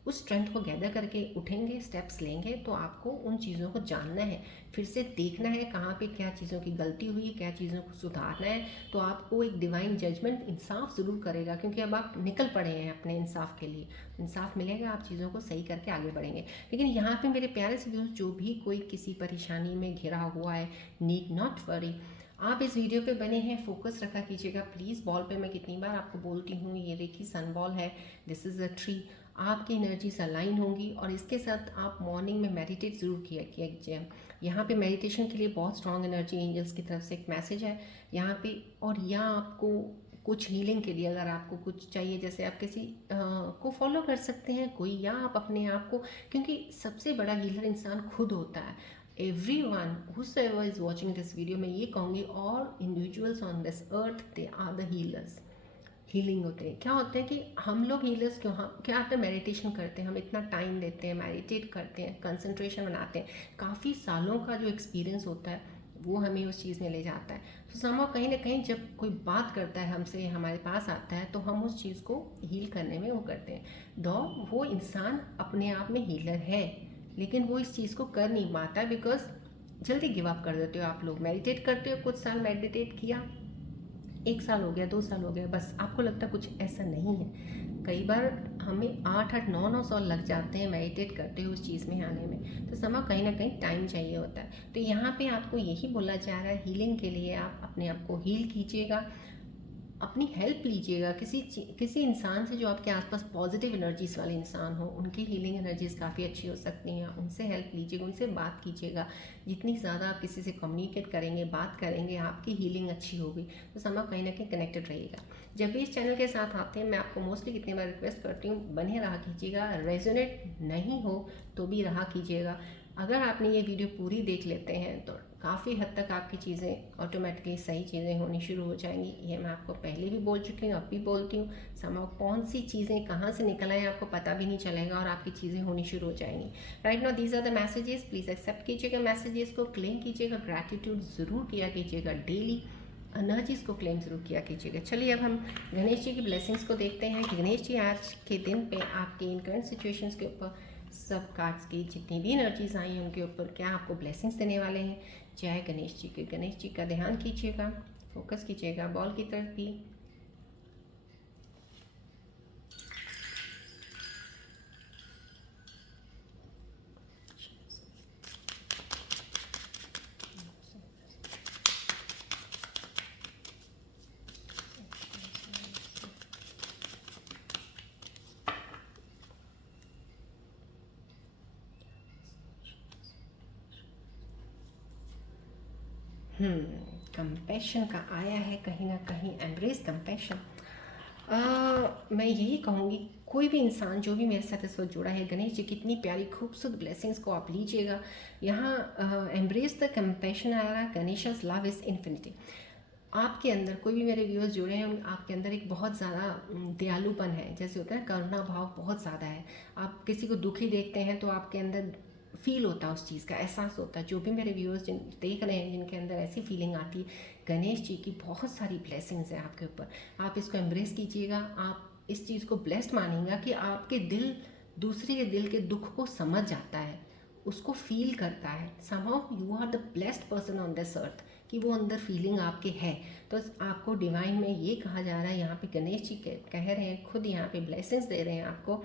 उस स्ट्रेंथ को गैदर करके उठेंगे, स्टेप्स लेंगे, तो आपको उन चीज़ों को जानना है, फिर से देखना है कहाँ पे क्या चीज़ों की गलती हुई है, क्या चीज़ों को सुधारना है। तो आपको एक डिवाइन जजमेंट इंसाफ ज़रूर करेगा, क्योंकि अब आप निकल पड़े हैं अपने इंसाफ के लिए। इंसाफ मिलेगा, आप चीज़ों को सही करके आगे बढ़ेंगे। लेकिन यहाँ पे मेरे प्यारे से व्यूअर्स, जो भी कोई किसी परेशानी में घिरा हुआ है, नीड नॉट वरी, आप इस वीडियो पे बने हैं, फोकस रखा कीजिएगा प्लीज़। बॉल पे मैं कितनी बार आपको बोलती हूँ, ये देखिए सन बॉल है, दिस इज़ अ ट्री। आपकी एनर्जीज अलाइन होंगी, और इसके साथ आप मॉर्निंग में मेडिटेट ज़रूर किया कीजिए। यहाँ पे मेडिटेशन के लिए बहुत स्ट्रॉन्ग एनर्जी एंजल्स की तरफ से एक मैसेज है यहाँ पे। और यहाँ आपको कुछ हीलिंग के लिए अगर आपको कुछ चाहिए, जैसे आप किसी को फॉलो कर सकते हैं कोई, या आप अपने आप को, क्योंकि सबसे बड़ा हीलर इंसान खुद होता है। everyone whosoever is watching this video, मैं ये कहूँगी, all individuals on this earth they are the healers। Healing होते हैं, क्या होते हैं कि हम लोग हीलर्स क्यों, हम क्या होता है, मेडिटेशन करते हैं, हम इतना टाइम देते हैं, मेडिटेट करते हैं, कंसंट्रेशन बनाते हैं, काफ़ी सालों का जो एक्सपीरियंस होता है वो हमें उस चीज़ में ले जाता है। तो समझो कहीं ना कहीं जब कोई बात करता है हमसे, हमारे पास आता है, तो हम उस चीज़ को हील करने में वो करते हैं। दो वो इंसान अपने आप में हीलर है, लेकिन वो इस चीज़ को कर नहीं पाता, बिकॉज जल्दी गिव अप कर देते हो। आप लोग मेडिटेट करते हो, कुछ साल मेडिटेट किया, 1 साल हो गया, 2 साल हो गया, बस आपको लगता है कुछ ऐसा नहीं है। कई बार हमें 8-8, 9-9 साल लग जाते हैं मेडिटेट करते हुए उस चीज़ में आने में। तो समय कहीं ना कहीं टाइम चाहिए होता है। तो यहाँ पे आपको यही बोला जा रहा है, हीलिंग के लिए आप अपने आप को हील कीजिएगा, अपनी हेल्प लीजिएगा किसी इंसान से जो आपके आसपास पॉजिटिव एनर्जीज वाले इंसान हो, उनकी हीलिंग एनर्जीज काफ़ी अच्छी हो सकती हैं, उनसे हेल्प लीजिएगा, उनसे बात कीजिएगा। जितनी ज़्यादा आप किसी से कम्युनिकेट करेंगे, बात करेंगे, आपकी हीलिंग अच्छी होगी, तो समय कहीं ना कहीं कनेक्टेड रहेगा। जब भी इस चैनल के साथ आते हैं, मैं आपको मोस्टली कितनी बार रिक्वेस्ट करती हूँ, बने रहा कीजिएगा, रेजोनेट नहीं हो तो भी रहा कीजिएगा। अगर आपने ये वीडियो पूरी देख लेते हैं तो काफ़ी हद तक आपकी चीज़ें ऑटोमेटिकली सही चीज़ें होनी शुरू हो जाएंगी। ये मैं आपको पहले भी बोल चुकी हूँ, अब भी बोलती हूँ। समाओ कौन सी चीज़ें कहाँ से निकल आए आपको पता भी नहीं चलेगा, और आपकी चीज़ें होनी शुरू हो जाएंगी। Right now these are the messages, please accept कीजिएगा, मैसेजेस को क्लेम कीजिएगा, ग्रैटिट्यूड ज़रूर किया कीजिएगा, डेली एनर्जीज़ को क्लेम ज़रूर किया कीजिएगा। चलिए अब हम गणेश जी की ब्लेसिंग्स को देखते हैं कि गणेश जी आज के दिन पे आपके इन करंट सिचुएशंस के ऊपर, सब कार्ड्स की जितनी भी एनर्जीज आई हैं उनके ऊपर क्या आपको ब्लेसिंग्स देने वाले हैं। जय गणेश जी के। गणेश जी का ध्यान कीजिएगा, फोकस कीजिएगा बॉल की तरफ भी। कंपैशन का आया है कहीं ना कहीं, एम्ब्रेस कंपैशन। मैं यही कहूँगी, कोई भी इंसान जो भी मेरे साथ इस वक्त जुड़ा है, गणेश जी कितनी प्यारी खूबसूरत ब्लेसिंग्स को आप लीजिएगा। यहाँ एम्ब्रेस द कंपैशन आ रहा है, गणेशस लव इज़ इन्फिनिटी। आपके अंदर कोई भी मेरे व्यूअर्स जुड़े हैं, आपके अंदर एक बहुत ज़्यादा दयालुपन है, जैसे होता है करुणा भाव बहुत ज़्यादा है। आप किसी को दुखी देखते हैं तो आपके अंदर फील होता है, उस चीज़ का एहसास होता है। जो भी मेरे व्यूअर्स जिन देख रहे हैं, जिनके अंदर ऐसी फीलिंग आती है, गणेश जी की बहुत सारी ब्लेसिंग्स हैं आपके ऊपर। आप इसको एम्ब्रेस कीजिएगा, आप इस चीज़ को ब्लेस्ड मानिएगा कि आपके दिल दूसरे के दिल के दुख को समझ जाता है, उसको फील करता है। Somehow you are the blessed person on this earth, कि वो अंदर फीलिंग आपके है। तो आपको डिवाइन में ये कहा जा रहा है, यहाँ पे गणेश जी कह रहे हैं, खुद यहाँ पे ब्लेसिंग्स दे रहे हैं आपको,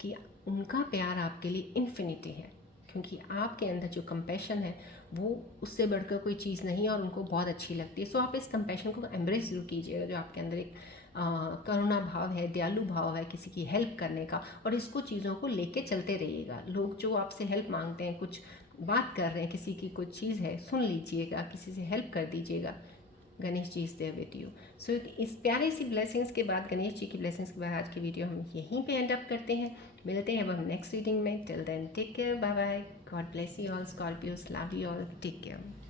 कि उनका प्यार आपके लिए इन्फिनिटी है, क्योंकि आपके अंदर जो कंपैशन है वो उससे बढ़कर कोई चीज़ नहीं है, और उनको बहुत अच्छी लगती है। सो आप इस कंपैशन को एम्ब्रेस जरूर कीजिएगा, जो आपके अंदर एक करुणा भाव है, दयालु भाव है किसी की हेल्प करने का, और इसको चीज़ों को लेके चलते रहिएगा। लोग जो आपसे हेल्प मांगते हैं, कुछ बात कर रहे हैं, किसी की कुछ चीज़ है, सुन लीजिएगा, किसी से हेल्प कर दीजिएगा। Ganesh ji is there with you. सो इस प्यारे सी ब्लेसिंग्स के बाद, गणेश जी की ब्लेसिंग्स के बाद, आज की वीडियो हम यहीं पे एंड अप करते हैं। मिलते हैं अब हम नेक्स्ट रीडिंग में। Till then take care, bye bye, God bless you all Scorpios, love you all, take care.